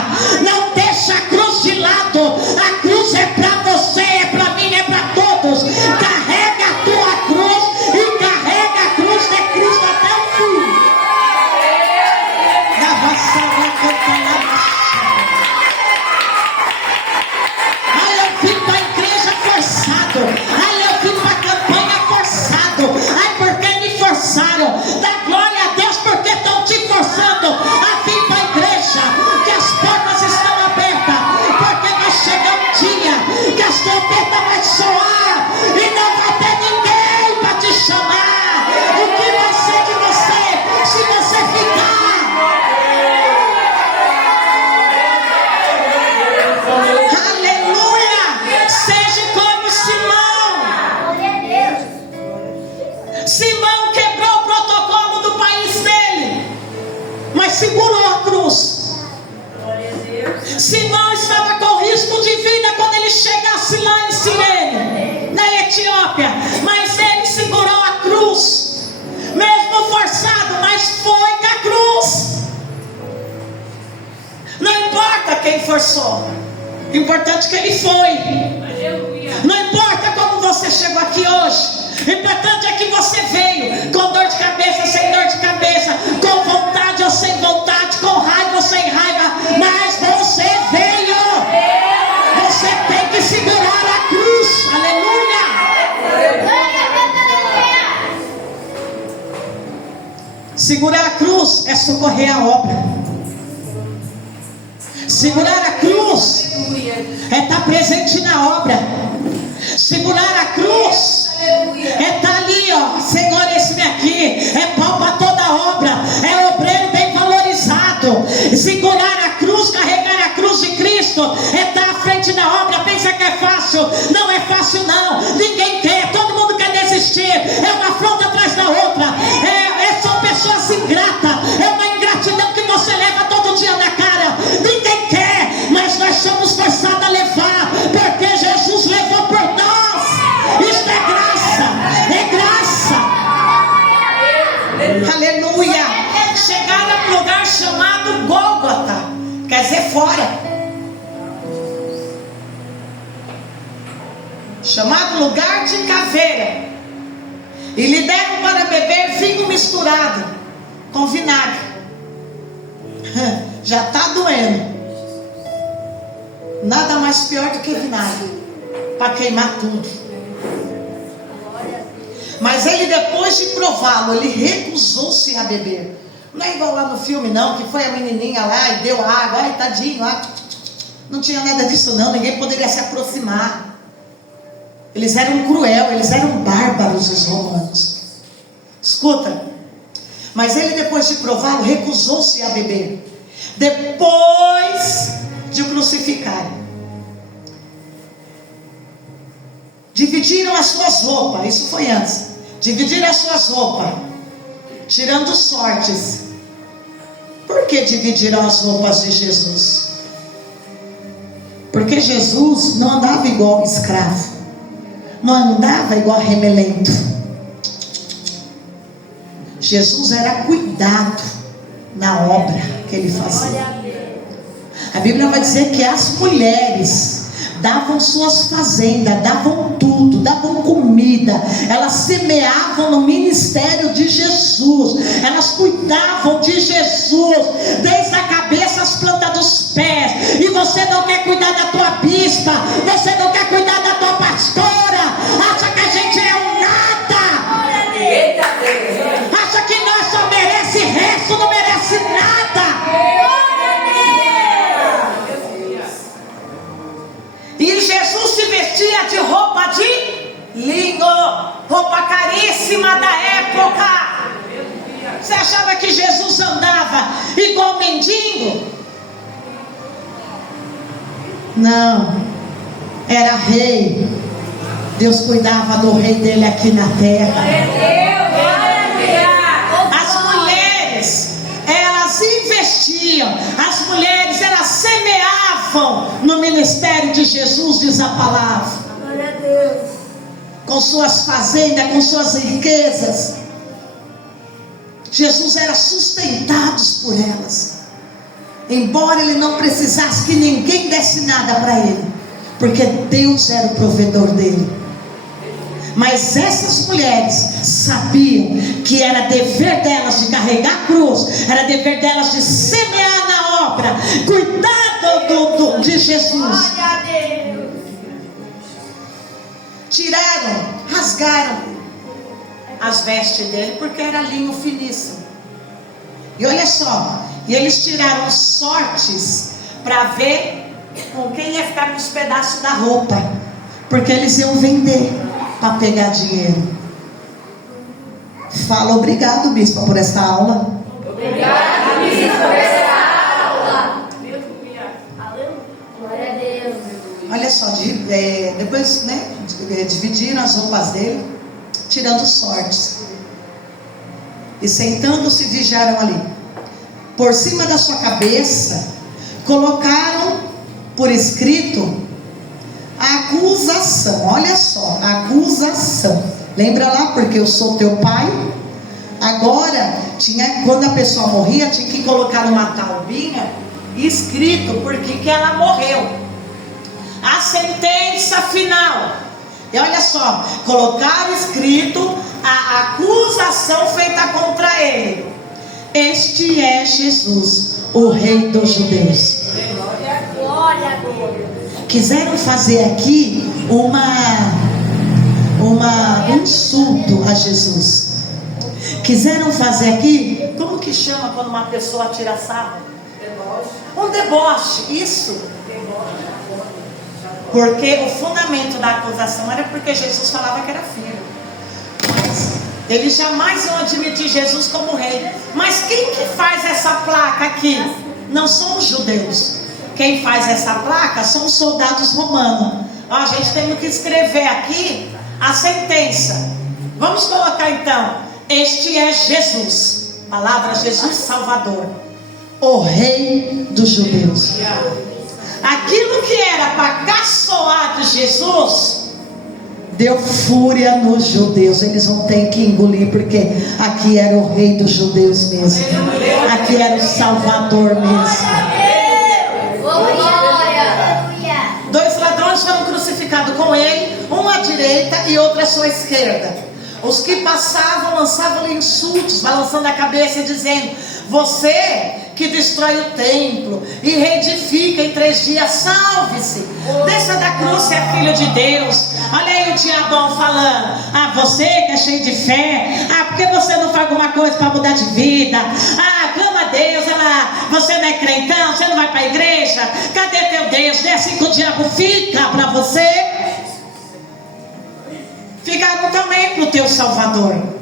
Não deixa a cruz de lado. A cruz é para você, é para mim, é para todos. Carrega a tua cruz e carrega a cruz de Cristo até o fim. Da vossa boca. Ai, eu fui para a campanha forçado. Ai, porque me forçaram. Dá glória a Deus porque estão te forçando a vir para a igreja. Que as portas estão abertas. Porque vai chegar um dia que as trompetas vão soar e não vai ter ninguém para te chamar. O que vai ser de você se você ficar? Simão quebrou o protocolo do país dele, mas segurou a cruz. Simão estava com risco de vida quando ele chegasse lá em Cirene, na Etiópia, mas ele segurou a cruz, mesmo forçado, mas foi com a cruz. Não importa quem forçou, o importante é que ele foi. Não importa como você chegou aqui hoje. O importante é que você veio com dor de cabeça, sem dor de cabeça, com vontade ou sem vontade, com raiva ou sem raiva, mas você veio. Você tem que segurar a cruz. Aleluia. Segurar a cruz é socorrer a obra. Segurar a cruz é estar presente na obra. Segurar a cruz é estar ali, ó. Senhor, esse aqui é pau para toda a obra. É obreiro bem valorizado. Segurar a cruz, carregar a cruz de Cristo, é estar à frente da obra. Pensa que é fácil? Não é fácil não. Ninguém quer, todo mundo quer desistir. É uma afronta atrás da outra. São pessoas ingratas. É uma ingratidão que você leva todo dia na cara. Ninguém quer, mas nós somos forçados a levar, porque Jesus levou por nós. Isso é graça. É graça. Aleluia. Chegaram num lugar chamado Gólgota, quer dizer fora, chamado lugar de caveira, e lhe deram para beber vinho misturado com vinagre. Já está doendo. Nada mais pior do que vinagre para queimar tudo. Mas ele, depois de prová-lo, ele recusou-se a beber. Não é igual lá no filme não, que foi a menininha lá e deu água, ai tadinho, não tinha nada disso não, ninguém poderia se aproximar. Eles eram cruel, eles eram bárbaros, os romanos. Escuta, mas ele, depois de prová-lo, recusou-se a beber. Depois de o crucificarem, dividiram as suas roupas, isso foi antes. Dividiram as suas roupas, tirando sortes. Por que dividiram as roupas de Jesus? Porque Jesus não andava igual escravo, não andava igual remelento. Jesus era cuidado na obra que ele fazia. A Bíblia vai dizer que as mulheres davam suas fazendas, davam tudo, davam comida, elas semeavam no ministério de Jesus, elas cuidavam de Jesus, desde a cabeça às plantas dos pés. E você não quer cuidar da tua bispa, você não quer cuidar da tua pastora, acha que a gente é um nada, acha que nós só merece resto, não merece nada. E Jesus se vestia de roupa de linho, roupa caríssima da época. Você achava que Jesus andava igual mendigo? Não, era rei. Deus cuidava do rei dele aqui na terra. As mulheres, elas investiam, as mulheres, elas semeavam no ministério de Jesus, diz a palavra. Glória a Deus. Com suas fazendas, com suas riquezas. Jesus era sustentado por elas. Embora ele não precisasse que ninguém desse nada para ele, porque Deus era o provedor dele. Mas essas mulheres sabiam que era dever delas de carregar a cruz, era dever delas de semear na obra, cuidar de Jesus. Tiraram, rasgaram as vestes dele, porque era linho finíssimo. E olha só, e eles tiraram sortes para ver com quem ia ficar com os pedaços da roupa, porque eles iam vender para pegar dinheiro. Fala obrigado, bispo, por esta aula. Obrigado, bispo, por esta aula. Glória a Deus. Olha só, depois, né, dividiram as roupas dele, tirando sortes. E sentando-se, vigiaram ali. Por cima da sua cabeça, colocaram por escrito a acusação. Olha só, a acusação. Lembra lá, porque eu sou teu pai? Agora, quando a pessoa morria, tinha que colocar uma taubinha escrito por que ela morreu. A sentença final. E olha só, colocaram escrito a acusação feita contra ele. Este é Jesus, o Rei dos Judeus. Glória a Deus. Quiseram fazer aqui um insulto a Jesus. Quiseram fazer aqui, como que chama quando uma pessoa tira sarro? Um deboche, isso. Porque o fundamento da acusação era porque Jesus falava que era filho. Mas eles jamais vão admitir Jesus como rei. Mas quem que faz essa placa aqui? Não são os judeus. Quem faz essa placa são os soldados romanos. Ó, a gente tem que escrever aqui a sentença. Vamos colocar então: este é Jesus. Palavra Jesus Salvador, o Rei dos Judeus. Aquilo que era para caçoar de Jesus, deu fúria nos judeus. Eles vão ter que engolir, porque aqui era o Rei dos Judeus mesmo. Aqui era o Salvador mesmo. Dois ladrões foram crucificados com ele, um à direita e outro à sua esquerda. Os que passavam lançavam-lhe insultos, balançando a cabeça e dizendo: você que destrói o templo e reedifica em 3 freguesia, salve-se. Desça da cruz, você é filho de Deus. Olha aí o diabão falando: ah, você que é cheio de fé, ah, por que você não faz alguma coisa para mudar de vida? Ah, clama a Deus, você não é crentão, você não vai para a igreja, cadê teu Deus? Não é assim que o diabo fica para você? Ficaram também para o teu Salvador.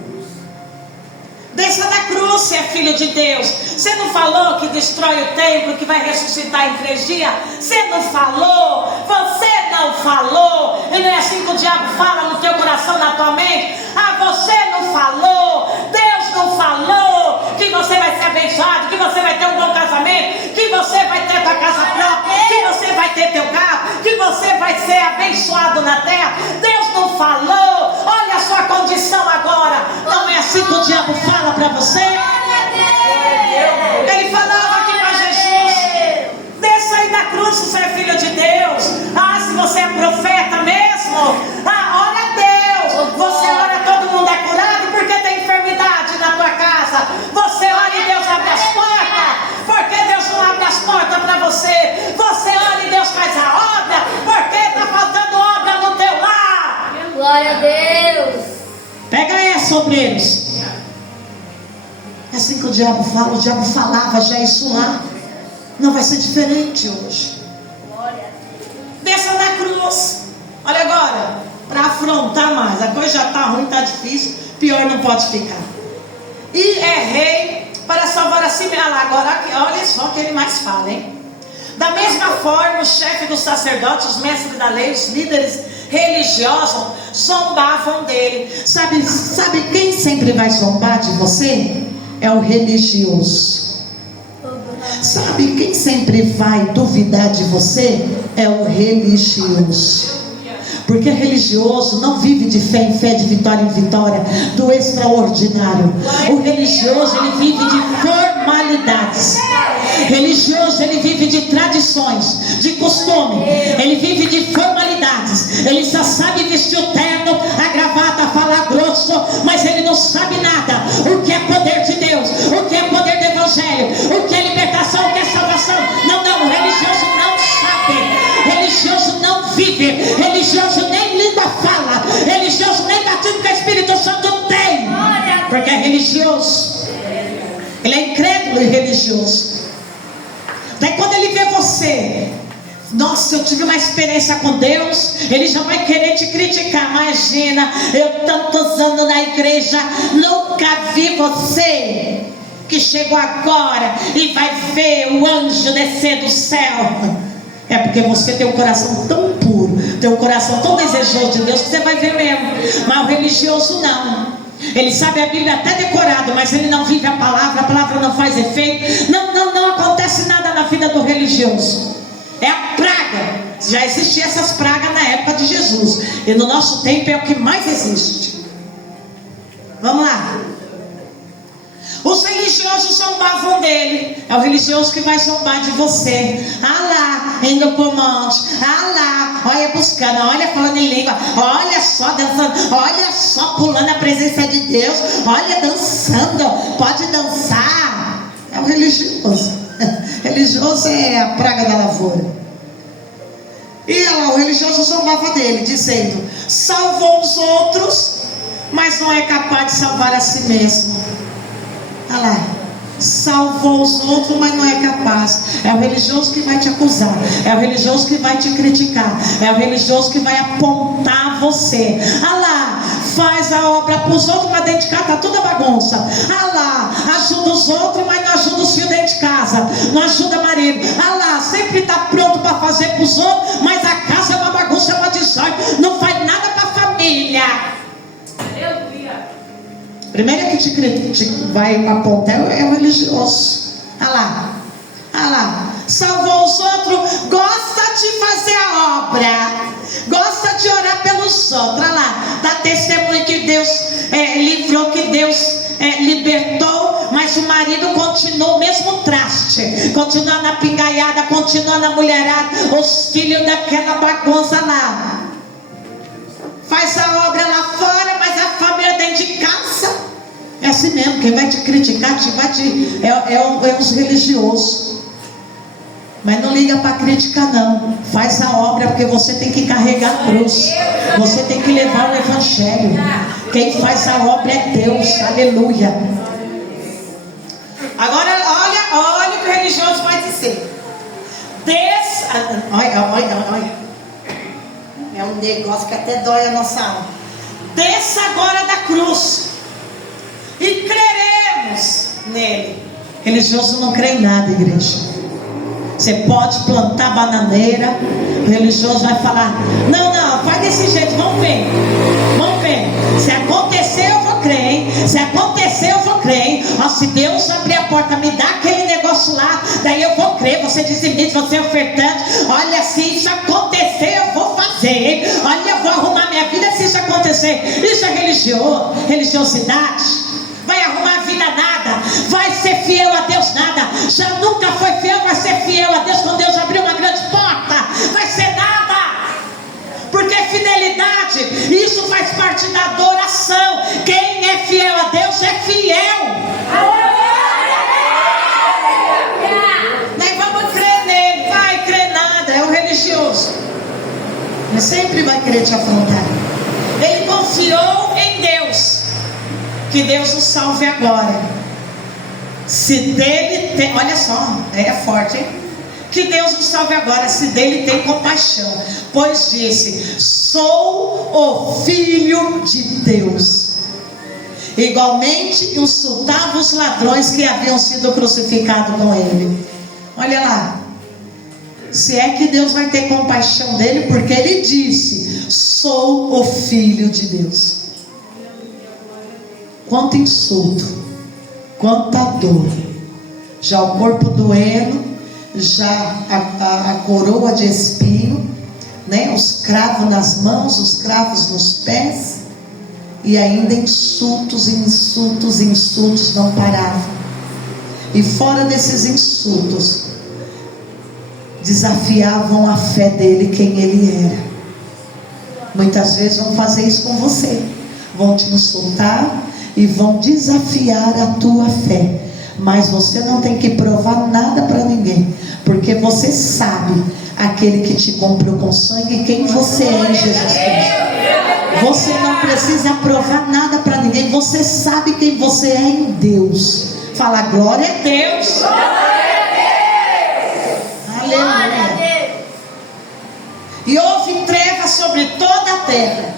Desça da cruz, você é filho de Deus. Você não falou que destrói o templo, que vai ressuscitar em 3 dias? Você não falou, você não falou. E não é assim que o diabo fala no teu coração, na tua mente? Ah, você não falou, Deus não falou que você vai ser abençoado, que você vai ter um bom casamento, que você vai ter tua casa própria, que você vai ter teu carro, que você vai ser abençoado na terra. Deus não falou. Olha a sua condição agora. Não é assim que o diabo fala para você? Ele falava aqui para Jesus: desça aí da cruz se você é filho de Deus. Ah, se você é profeta mesmo, ah, ora a Deus. Você ora, todo mundo é curado porque tem enfermidade na tua casa. Você ora e Deus abre as portas. Porque Deus não abre as portas para você? Você ora e Deus faz a obra. Porque está faltando obra no teu lar. Glória a Deus. Pega essa, obreiros. É assim que o diabo fala. O diabo falava já isso lá. Não vai ser diferente hoje. Desça da cruz. Olha agora, para afrontar mais. A coisa já está ruim, está difícil. Pior não pode ficar. E é rei para salvar a si mesmo. Agora, olha só o que ele mais fala, hein? Da mesma forma, o chefe dos sacerdotes, os mestres da lei, os líderes religiosos zombavam dele. Sabe quem sempre vai zombar de você? É o religioso. Sabe quem sempre vai duvidar de você? É o religioso. Porque religioso não vive de fé em fé, de vitória em vitória, do extraordinário. O religioso, ele vive de formalidades. Religioso, ele vive de tradições, de costume. Ele vive de formalidades. Ele só sabe vestir o terno, a gravata, falar grosso, mas ele não sabe nada. O que é poder de Deus? O que é poder do Evangelho? O que é libertação? O que é salvação? Não, o religioso não sabe. Religioso não vive. Religioso nem língua fala. Religioso nem batismo com o Espírito Santo tem. Porque é religioso. Ele é incrédulo e religioso. Daí quando ele vê você, nossa, eu tive uma experiência com Deus, ele já vai querer te criticar. Imagina, eu tantos anos na igreja, nunca vi você que chegou agora e vai ver o anjo descer do céu. É porque você tem um coração tão puro, tem um coração tão desejoso de Deus, que você vai ver mesmo. Mas o religioso não. Ele sabe a Bíblia até decorado, mas ele não vive a palavra não faz efeito. Não acontece nada na vida do religioso. É a praga. Já existiam essas pragas na época de Jesus, e no nosso tempo é o que mais existe. Vamos lá. Os religiosos zombavam dele. É o religioso que vai zombar de você. Ah lá, indo pro monte. Ah lá, olha buscando, olha falando em língua. Olha só dançando, olha só pulando a presença de Deus. Olha dançando, pode dançar. É o religioso. Religioso é a praga da lavoura. E olha lá, o religioso zombava dele, dizendo: salvou os outros, mas não é capaz de salvar a si mesmo. Olha lá, salvou os outros, mas não é capaz. É o religioso que vai te acusar, é o religioso que vai te criticar, é o religioso que vai apontar você. Olha lá, faz a obra para os outros, mas dentro de casa está toda bagunça. Olha lá, ajuda os outros, mas não ajuda os filhos dentro de casa, não ajuda o marido. Olha lá, sempre está pronto para fazer para os outros, mas a casa é uma bagunça, é uma desordem, não faz nada para a família. Primeiro que te vai apontar é o religioso. Olha lá, salvou os outros, gosta de fazer a obra, gosta de orar pelos outros. Olha lá, dá testemunho que Deus livrou, que Deus libertou, mas o marido continua o mesmo traste, continua na pingaiada, continua na mulherada, os filhos daquela bagunça lá. Faz a obra lá fora, mas a família dentro de casa. É assim mesmo, quem vai te criticar é os religiosos. Mas não liga para criticar não. Faz a obra, porque você tem que carregar a cruz. Você tem que levar o evangelho. Quem faz a obra é Deus. Aleluia. Agora olha o que o religioso vai dizer. Olha. É um negócio que até dói a nossa alma. Desça agora da cruz e creremos nele. Religioso não crê em nada, igreja. Você pode plantar bananeira, o religioso vai falar: não, faz desse jeito, vamos ver. Se acontecer eu vou crer, hein? Se acontecer eu vou crer, hein? Ó, se Deus abrir a porta, me dá aquele negócio lá, daí eu vou crer. Você dizimite, você é ofertante. Olha, se isso acontecer eu vou fazer, hein? Olha, eu vou arrumar minha vida se isso acontecer. Isso é religiosidade. Vai arrumar a vida nada, vai ser fiel a Deus nada. Já nunca foi fiel, vai ser fiel a Deus. Quando Deus abrir uma grande porta, vai ser nada. Porque fidelidade, isso faz parte da adoração. Quem é fiel a Deus é fiel. Nem vamos crer nele, vai crer nada. É o religioso, ele sempre vai querer te afrontar. Ele confiou em Deus. Que Deus nos salve agora. Se dele tem, olha só, é forte, hein? Que Deus nos salve agora, se dele tem compaixão, pois disse: sou o Filho de Deus. Igualmente insultava os ladrões que haviam sido crucificados com ele. Olha lá, se é que Deus vai ter compaixão dele, porque ele disse: sou o Filho de Deus. Quanto insulto, quanta dor, já o corpo doendo, já a coroa de espinho, né? Os cravos nas mãos, os cravos nos pés, e ainda insultos não paravam. E fora desses insultos, desafiavam a fé dele, quem ele era. Muitas vezes vão fazer isso com você, vão te insultar e vão desafiar a tua fé, mas você não tem que provar nada para ninguém, porque você sabe aquele que te comprou com sangue, quem você é em Jesus Cristo. Você não precisa provar nada para ninguém, você sabe quem você é em Deus. Fala glória a Deus. Aleluia. E houve trevas sobre toda a terra.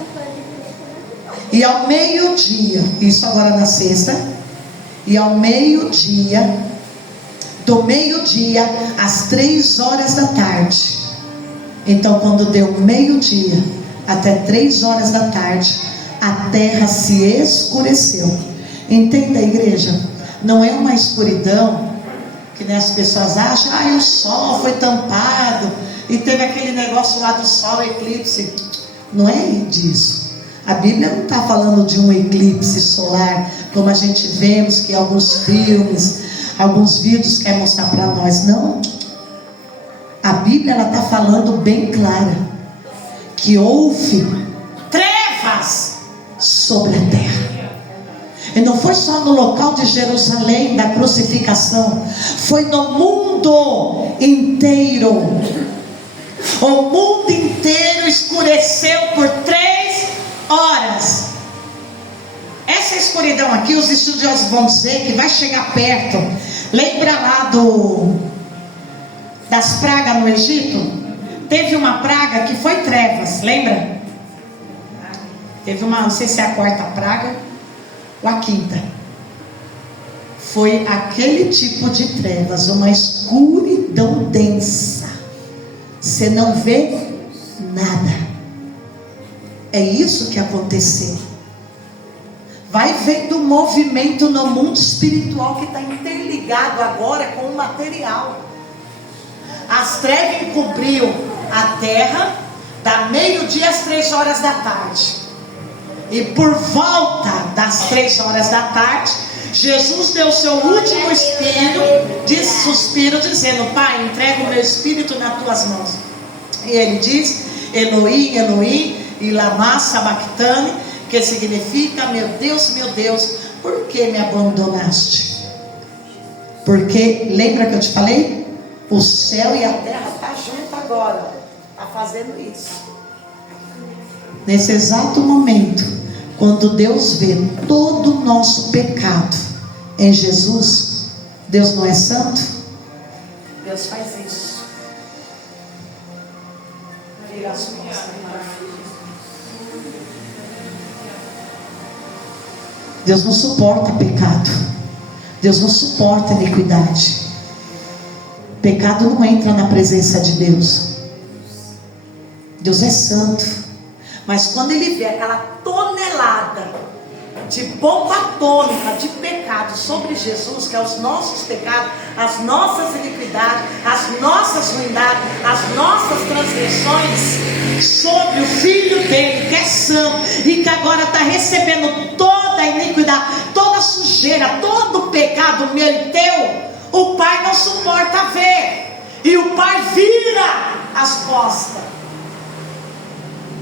E ao meio-dia, isso agora na sexta, e ao meio-dia, do meio-dia às 3 horas da tarde. Então, quando deu meio-dia até 3 horas da tarde, a terra se escureceu. Entenda, igreja, não é uma escuridão que nem as pessoas acham: o sol foi tampado e teve aquele negócio lá do sol, eclipse. Não é disso. A Bíblia não está falando de um eclipse solar, como a gente vemos que alguns filmes, alguns vídeos querem mostrar para nós. Não. A Bíblia está falando bem clara que houve trevas sobre a terra. E não foi só no local de Jerusalém da crucificação, foi no mundo inteiro. O mundo inteiro escureceu por 3 horas. Essa escuridão aqui, os estudiosos vão dizer que vai chegar perto. Lembra lá das pragas no Egito? Teve uma praga que foi trevas, lembra? Teve uma, não sei se é a 4ª praga ou a 5ª. Foi aquele tipo de trevas, uma escuridão densa. Você não vê nada. É isso que aconteceu. Vai vendo um movimento no mundo espiritual que está interligado agora com o material. As trevas encobriu a terra da meio-dia às 3 horas da tarde. E por volta das 3 horas da tarde, Jesus deu seu último suspiro, dizendo: Pai, entrego o meu espírito nas tuas mãos. E ele diz: Elohim, Elohim, e lama sabachthani, que significa: meu Deus, por que me abandonaste? Porque, lembra que eu te falei? O céu e a terra estão juntos agora. Está fazendo isso. Nesse exato momento, quando Deus vê todo o nosso pecado em Jesus, Deus não é santo? Deus faz isso. Vira as costas. Deus não suporta pecado. Deus não suporta iniquidade. Pecado não entra na presença de Deus. Deus é santo. Mas quando Ele vê aquela tonelada de bomba atômica de pecado sobre Jesus, que é os nossos pecados, as nossas iniquidades, as nossas ruindades, as nossas transgressões, sobre o Filho dele, que é santo, e que agora está recebendo toda a iniquidade, toda a sujeira, todo o pecado meu e teu, o Pai não suporta ver, e o Pai vira as costas.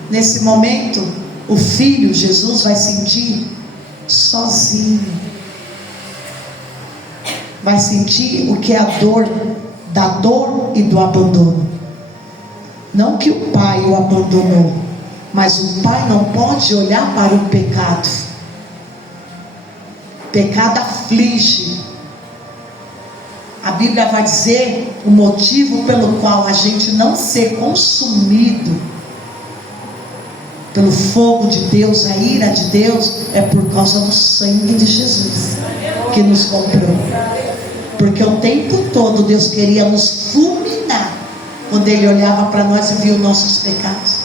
Nesse momento, o Filho, Jesus, vai sentir sozinho. Vai sentir o que é a dor, da dor e do abandono. Não que o Pai o abandonou, mas o Pai não pode olhar para o pecado. Pecado aflige. A Bíblia vai dizer o motivo pelo qual a gente não ser consumido pelo fogo de Deus, a ira de Deus, é por causa do sangue de Jesus que nos comprou. Porque o tempo todo Deus queria nos fulminar quando Ele olhava para nós e viu nossos pecados.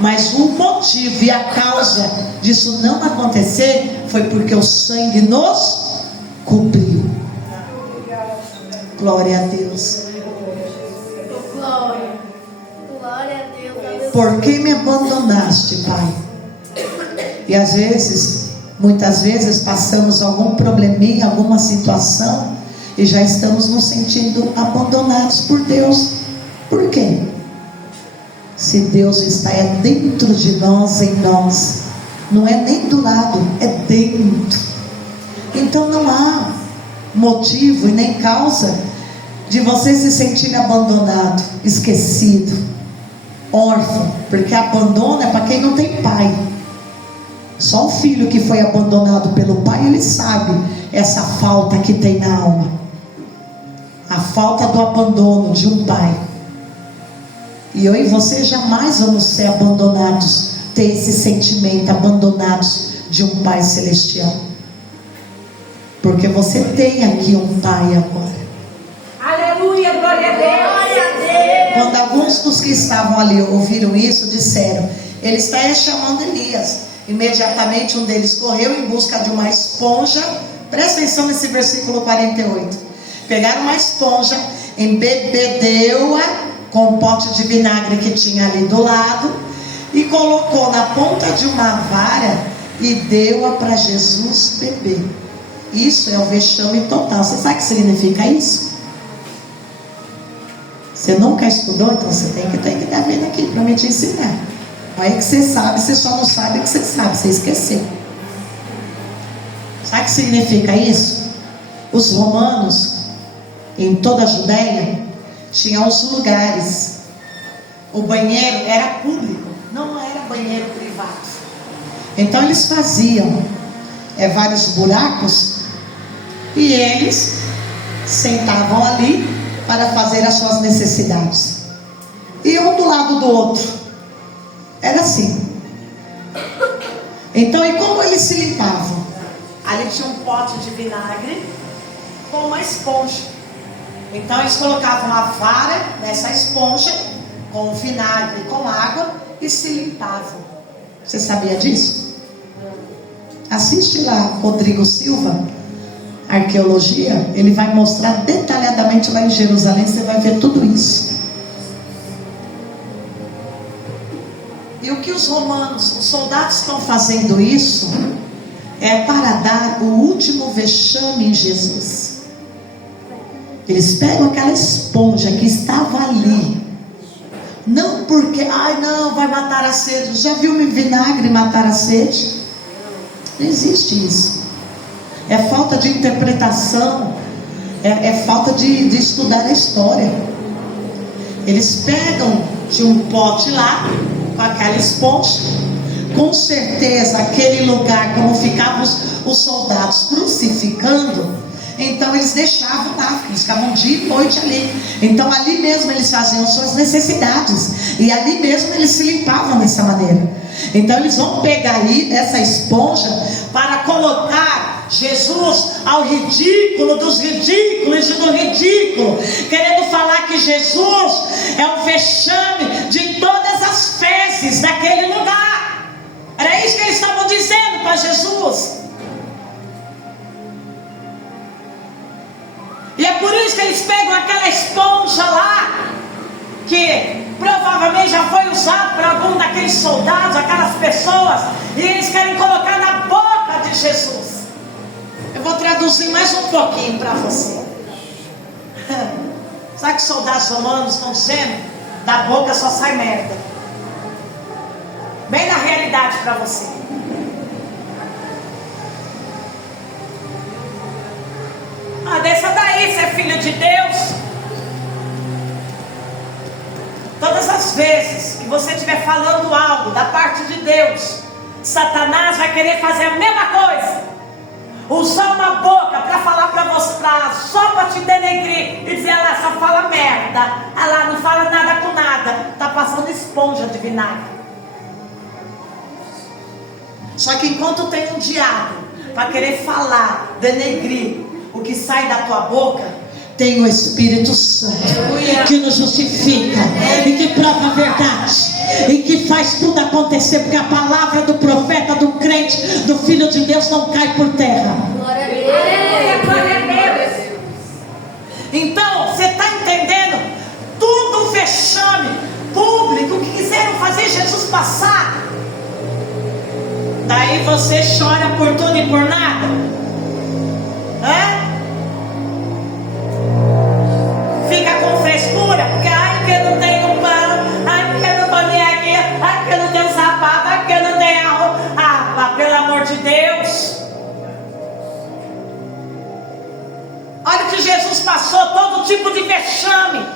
Mas o motivo e a causa disso não acontecer foi porque o sangue nos cobriu. Glória a Deus. Glória. Glória a Deus. Por que me abandonaste, Pai? E às vezes, muitas vezes, passamos algum probleminha, alguma situação, e já estamos nos sentindo abandonados por Deus. Por quê? Se Deus está dentro de nós, em nós, não é nem do lado, é dentro. Então não há motivo e nem causa de você se sentir abandonado, esquecido, órfão, porque abandono é para quem não tem pai. Só o filho que foi abandonado pelo pai, ele sabe essa falta que tem na alma, a falta do abandono de um pai. E eu e você jamais vamos ser abandonados, ter esse sentimento, abandonados de um pai celestial, porque você tem aqui um pai agora. Aleluia, glória a Deus. Glória a Deus. Quando alguns dos que estavam ali ouviram isso, disseram: ele está chamando Elias. Imediatamente um deles correu em busca de uma esponja. Presta atenção nesse versículo 48. Pegaram uma esponja, embebedeu-a com um pote de vinagre que tinha ali do lado, e colocou na ponta de uma vara e deu-a para Jesus beber. Isso é o vexame total. Você sabe o que significa isso? Você nunca estudou, então você tem que ter a vida aqui para me te ensinar. Aí que você sabe, você só não sabe o que você sabe, você esqueceu. Sabe o que significa isso? Os romanos, em toda a Judéia, tinham os lugares. O banheiro era público, não era banheiro privado. Então eles faziam vários buracos e eles sentavam ali para fazer as suas necessidades, e um do lado do outro. Era assim. Então, e como eles se limpavam? Ali tinha um pote de vinagre com uma esponja. Então eles colocavam a vara nessa esponja com vinagre, com água, e se limpavam. Você sabia disso? Assiste lá Rodrigo Silva, Arqueologia. Ele vai mostrar detalhadamente lá em Jerusalém. Você vai ver tudo isso. E o que os romanos, os soldados estão fazendo isso é para dar o último vexame em Jesus. Eles pegam aquela esponja que estava ali, não porque, não, vai matar a sede. Já viu vinagre matar a sede? Não existe isso. É falta de interpretação, é falta de estudar a história. Eles pegam de um pote lá, com aquela esponja. Com certeza aquele lugar, como ficavam os soldados crucificando, então eles deixavam lá, eles ficavam dia e noite ali. Então ali mesmo eles faziam suas necessidades, e ali mesmo eles se limpavam dessa maneira. Então eles vão pegar aí essa esponja para colocar Jesus ao ridículo dos ridículos e do ridículo, querendo falar que Jesus é o vexame de todas as fezes daquele lugar. Era isso que eles estavam dizendo para Jesus. E é por isso que eles pegam aquela esponja lá, que provavelmente já foi usado por algum daqueles soldados, aquelas pessoas, e eles querem colocar na boca de Jesus. Eu vou traduzir mais um pouquinho para você. Sabe que os soldados romanos estão dizendo? Da boca só sai merda. Bem na realidade para você. Desça daí, você é filho de Deus. Todas as vezes que você estiver falando algo da parte de Deus, Satanás vai querer fazer a mesma coisa. Usar uma boca para falar para você, só para te denegrir e dizer: ela só fala merda, ela não fala nada com nada, está passando esponja de vinagre. Só que enquanto tem um diabo para querer falar, denegrir o que sai da tua boca, tem o Espírito Santo que nos justifica e que prova a verdade e que faz tudo acontecer, porque a palavra do profeta, do crente, do Filho de Deus não cai por terra. Glória a Deus. Glória a Deus. Então, você está entendendo? Tudo vexame público que quiseram fazer Jesus passar. Daí você chora por tudo e por nada. Fica com frescura, porque ai que eu não tenho pão, ai que eu não tô nem aqui, ai que eu não tenho sapato, ai que eu não tenho roupa. Pelo amor de Deus. Olha que Jesus passou todo tipo de vexame.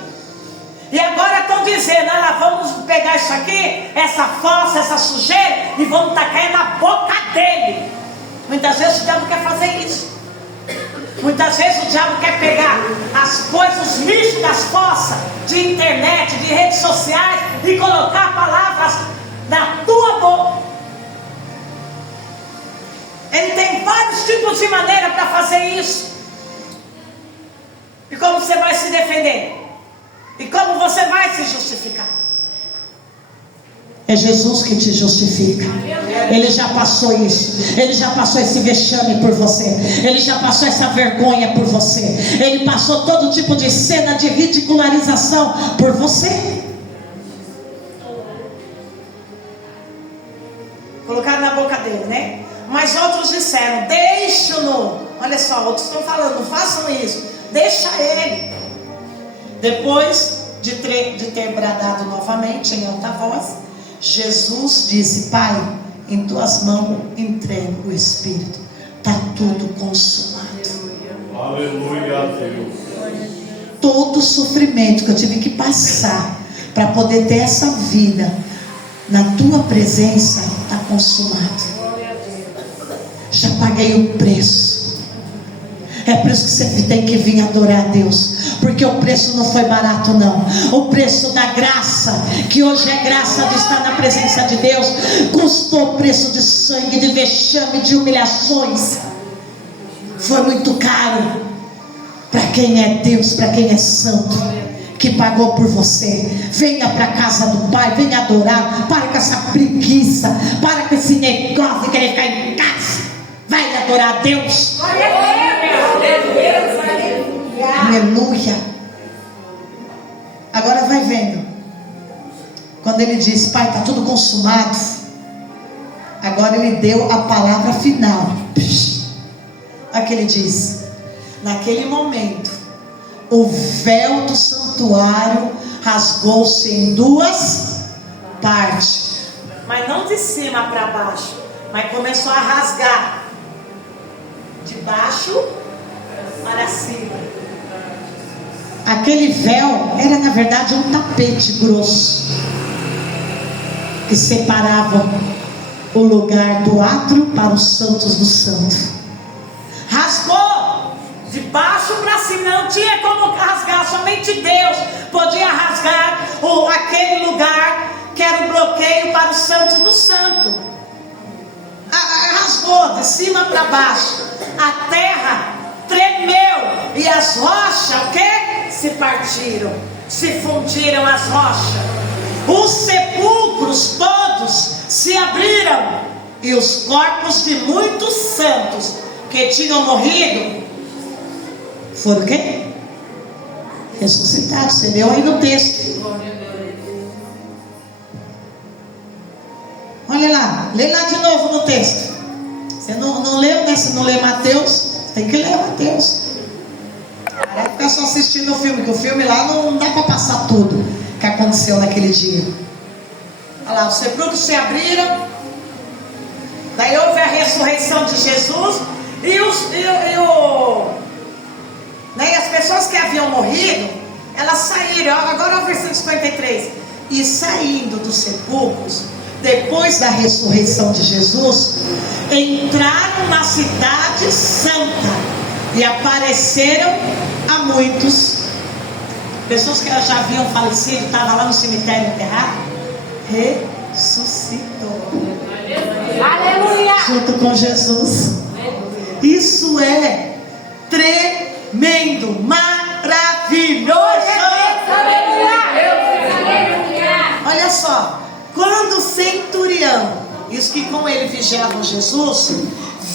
E agora estão dizendo: olha, vamos pegar isso aqui, essa fossa, essa sujeira, e vamos tacar na boca dele. Muitas vezes o diabo quer fazer isso. Muitas vezes o diabo quer pegar as coisas, os lixos das fossas, de internet, de redes sociais, e colocar palavras na tua boca. Ele tem vários tipos de maneira para fazer isso. E como você vai se defender? E como você vai se justificar? É Jesus que te justifica. Ele já passou isso. Ele já passou esse vexame por você. Ele já passou essa vergonha por você. Ele passou todo tipo de cena de ridicularização por você. Colocaram na boca dele, né? Mas outros disseram: deixa-no. Olha só, outros estão falando: não façam isso, deixa ele. Depois de ter bradado novamente em alta voz, Jesus disse: Pai, em tuas mãos entrego o Espírito. Está tudo consumado. Aleluia a Deus. Todo o sofrimento que eu tive que passar para poder ter essa vida na tua presença está consumado. Já paguei o preço. É por isso que você tem que vir adorar a Deus, porque o preço não foi barato não. O preço da graça, que hoje é graça de estar na presença de Deus, custou preço de sangue, de vexame, de humilhações. Foi muito caro para quem é Deus, para quem é santo, que pagou por você. Venha para a casa do Pai, venha adorar. Para com essa preguiça, para com esse negócio de querer ficar em casa. Vai adorar a Deus. Aleluia. Agora vai vendo. Quando ele diz: Pai, está tudo consumado. Agora ele deu a palavra final. Olha que ele diz: naquele momento, o véu do santuário rasgou-se em duas partes. Mas não de cima para baixo, mas começou a rasgar de baixo para cima. Aquele véu era na verdade um tapete grosso que separava o lugar do átrio para os santos do santo. Rasgou de baixo para cima, não tinha como rasgar, somente Deus podia rasgar aquele lugar que era o bloqueio para os santos do santo. Rasgou de cima para baixo, a terra tremeu e as rochas, o que? Se partiram, se fundiram as rochas. Os sepulcros todos se abriram e os corpos de muitos santos que tinham morrido foram o quê? Ressuscitados. Você leu aí no texto. Olha lá, lê lá de novo no texto. Você não leu, né? Se não lê Mateus, tem que ler Mateus. Não vai ficar só assistindo o filme, que o filme lá não dá para passar tudo que aconteceu naquele dia. Olha lá, os sepulcros se abriram. Daí houve a ressurreição de Jesus. E as pessoas que haviam morrido, elas saíram. Agora o versículo 53. E saindo dos sepulcros, depois da ressurreição de Jesus, entraram na cidade santa e apareceram a muitos. Pessoas que já haviam falecido, estavam lá no cemitério enterrado, ressuscitou. Aleluia! Junto com Jesus. Isso é tremendo, maravilhoso. Olha só, quando o centurião e os que com ele vigiavam Jesus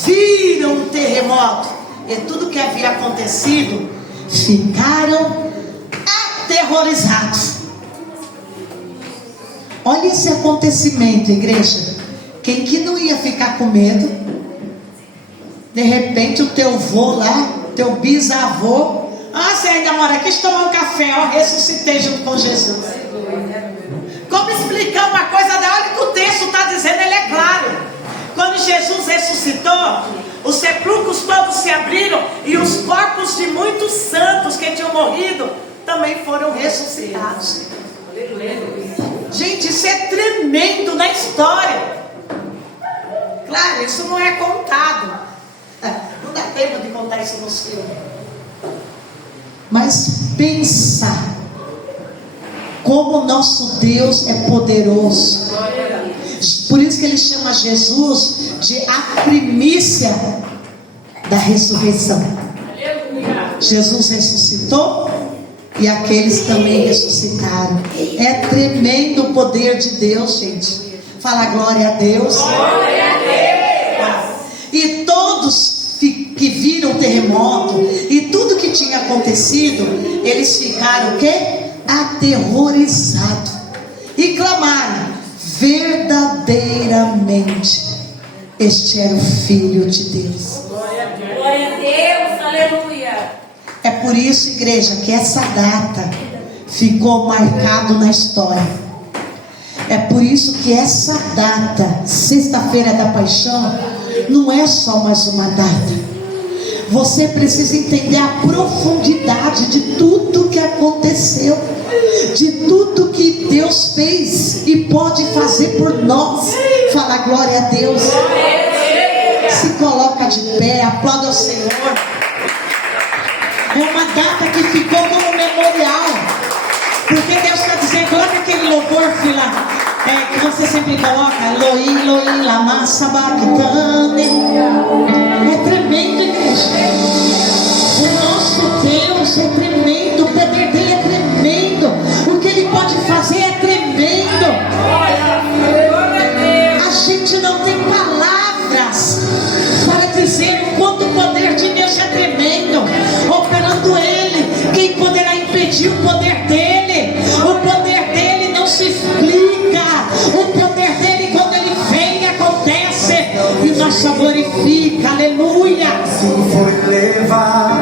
viram o terremoto e tudo que havia acontecido, ficaram aterrorizados. Olha esse acontecimento, igreja. Quem que não ia ficar com medo? De repente o teu vô lá, teu bisavô, você ainda mora aqui, deixa eu tomar um café, ressuscitei junto com Jesus. Como explicar uma coisa? Olha o que o texto está dizendo, ele é claro. Quando Jesus ressuscitou, os sepulcros todos se abriram e os corpos de muitos santos que tinham morrido também foram ressuscitados. Gente, isso é tremendo na história. Claro, isso não é contado. Não dá tempo de contar isso nos filmes. Mas pensa como nosso Deus é poderoso. Por isso que ele chama Jesus de a primícia da ressurreição. Jesus ressuscitou e aqueles também ressuscitaram. É tremendo o poder de Deus, gente. Fala glória a Deus. Glória a Deus. E todos que viram o terremoto e tudo que tinha acontecido, eles ficaram o quê? Aterrorizados e clamaram: verdadeiramente este era o Filho de Deus. Glória a Deus, aleluia. É por isso, igreja, que essa data ficou marcada na história. É por isso que essa data, Sexta-feira da Paixão, não é só mais uma data. Você precisa entender a profundidade de tudo que aconteceu, de tudo que Deus fez e pode fazer por nós. Fala glória a Deus. Se coloca de pé, aplauda ao Senhor. É uma data que ficou como memorial, porque Deus está dizendo, coloca aquele louvor, filha, que você sempre coloca, Elohim, Elohim, lama sabachthani. É tremendo, igreja. O nosso Deus é tremendo, o poder dele é tremendo, o que ele pode fazer é tremendo. A gente não tem palavras para dizer o quanto o poder de Deus é tremendo. Operando ele, quem poderá impedir o poder dele? O poder dele não se explica. O poder dele, quando ele vem, acontece e nós só glorifica. Aleluia. Assim foi levado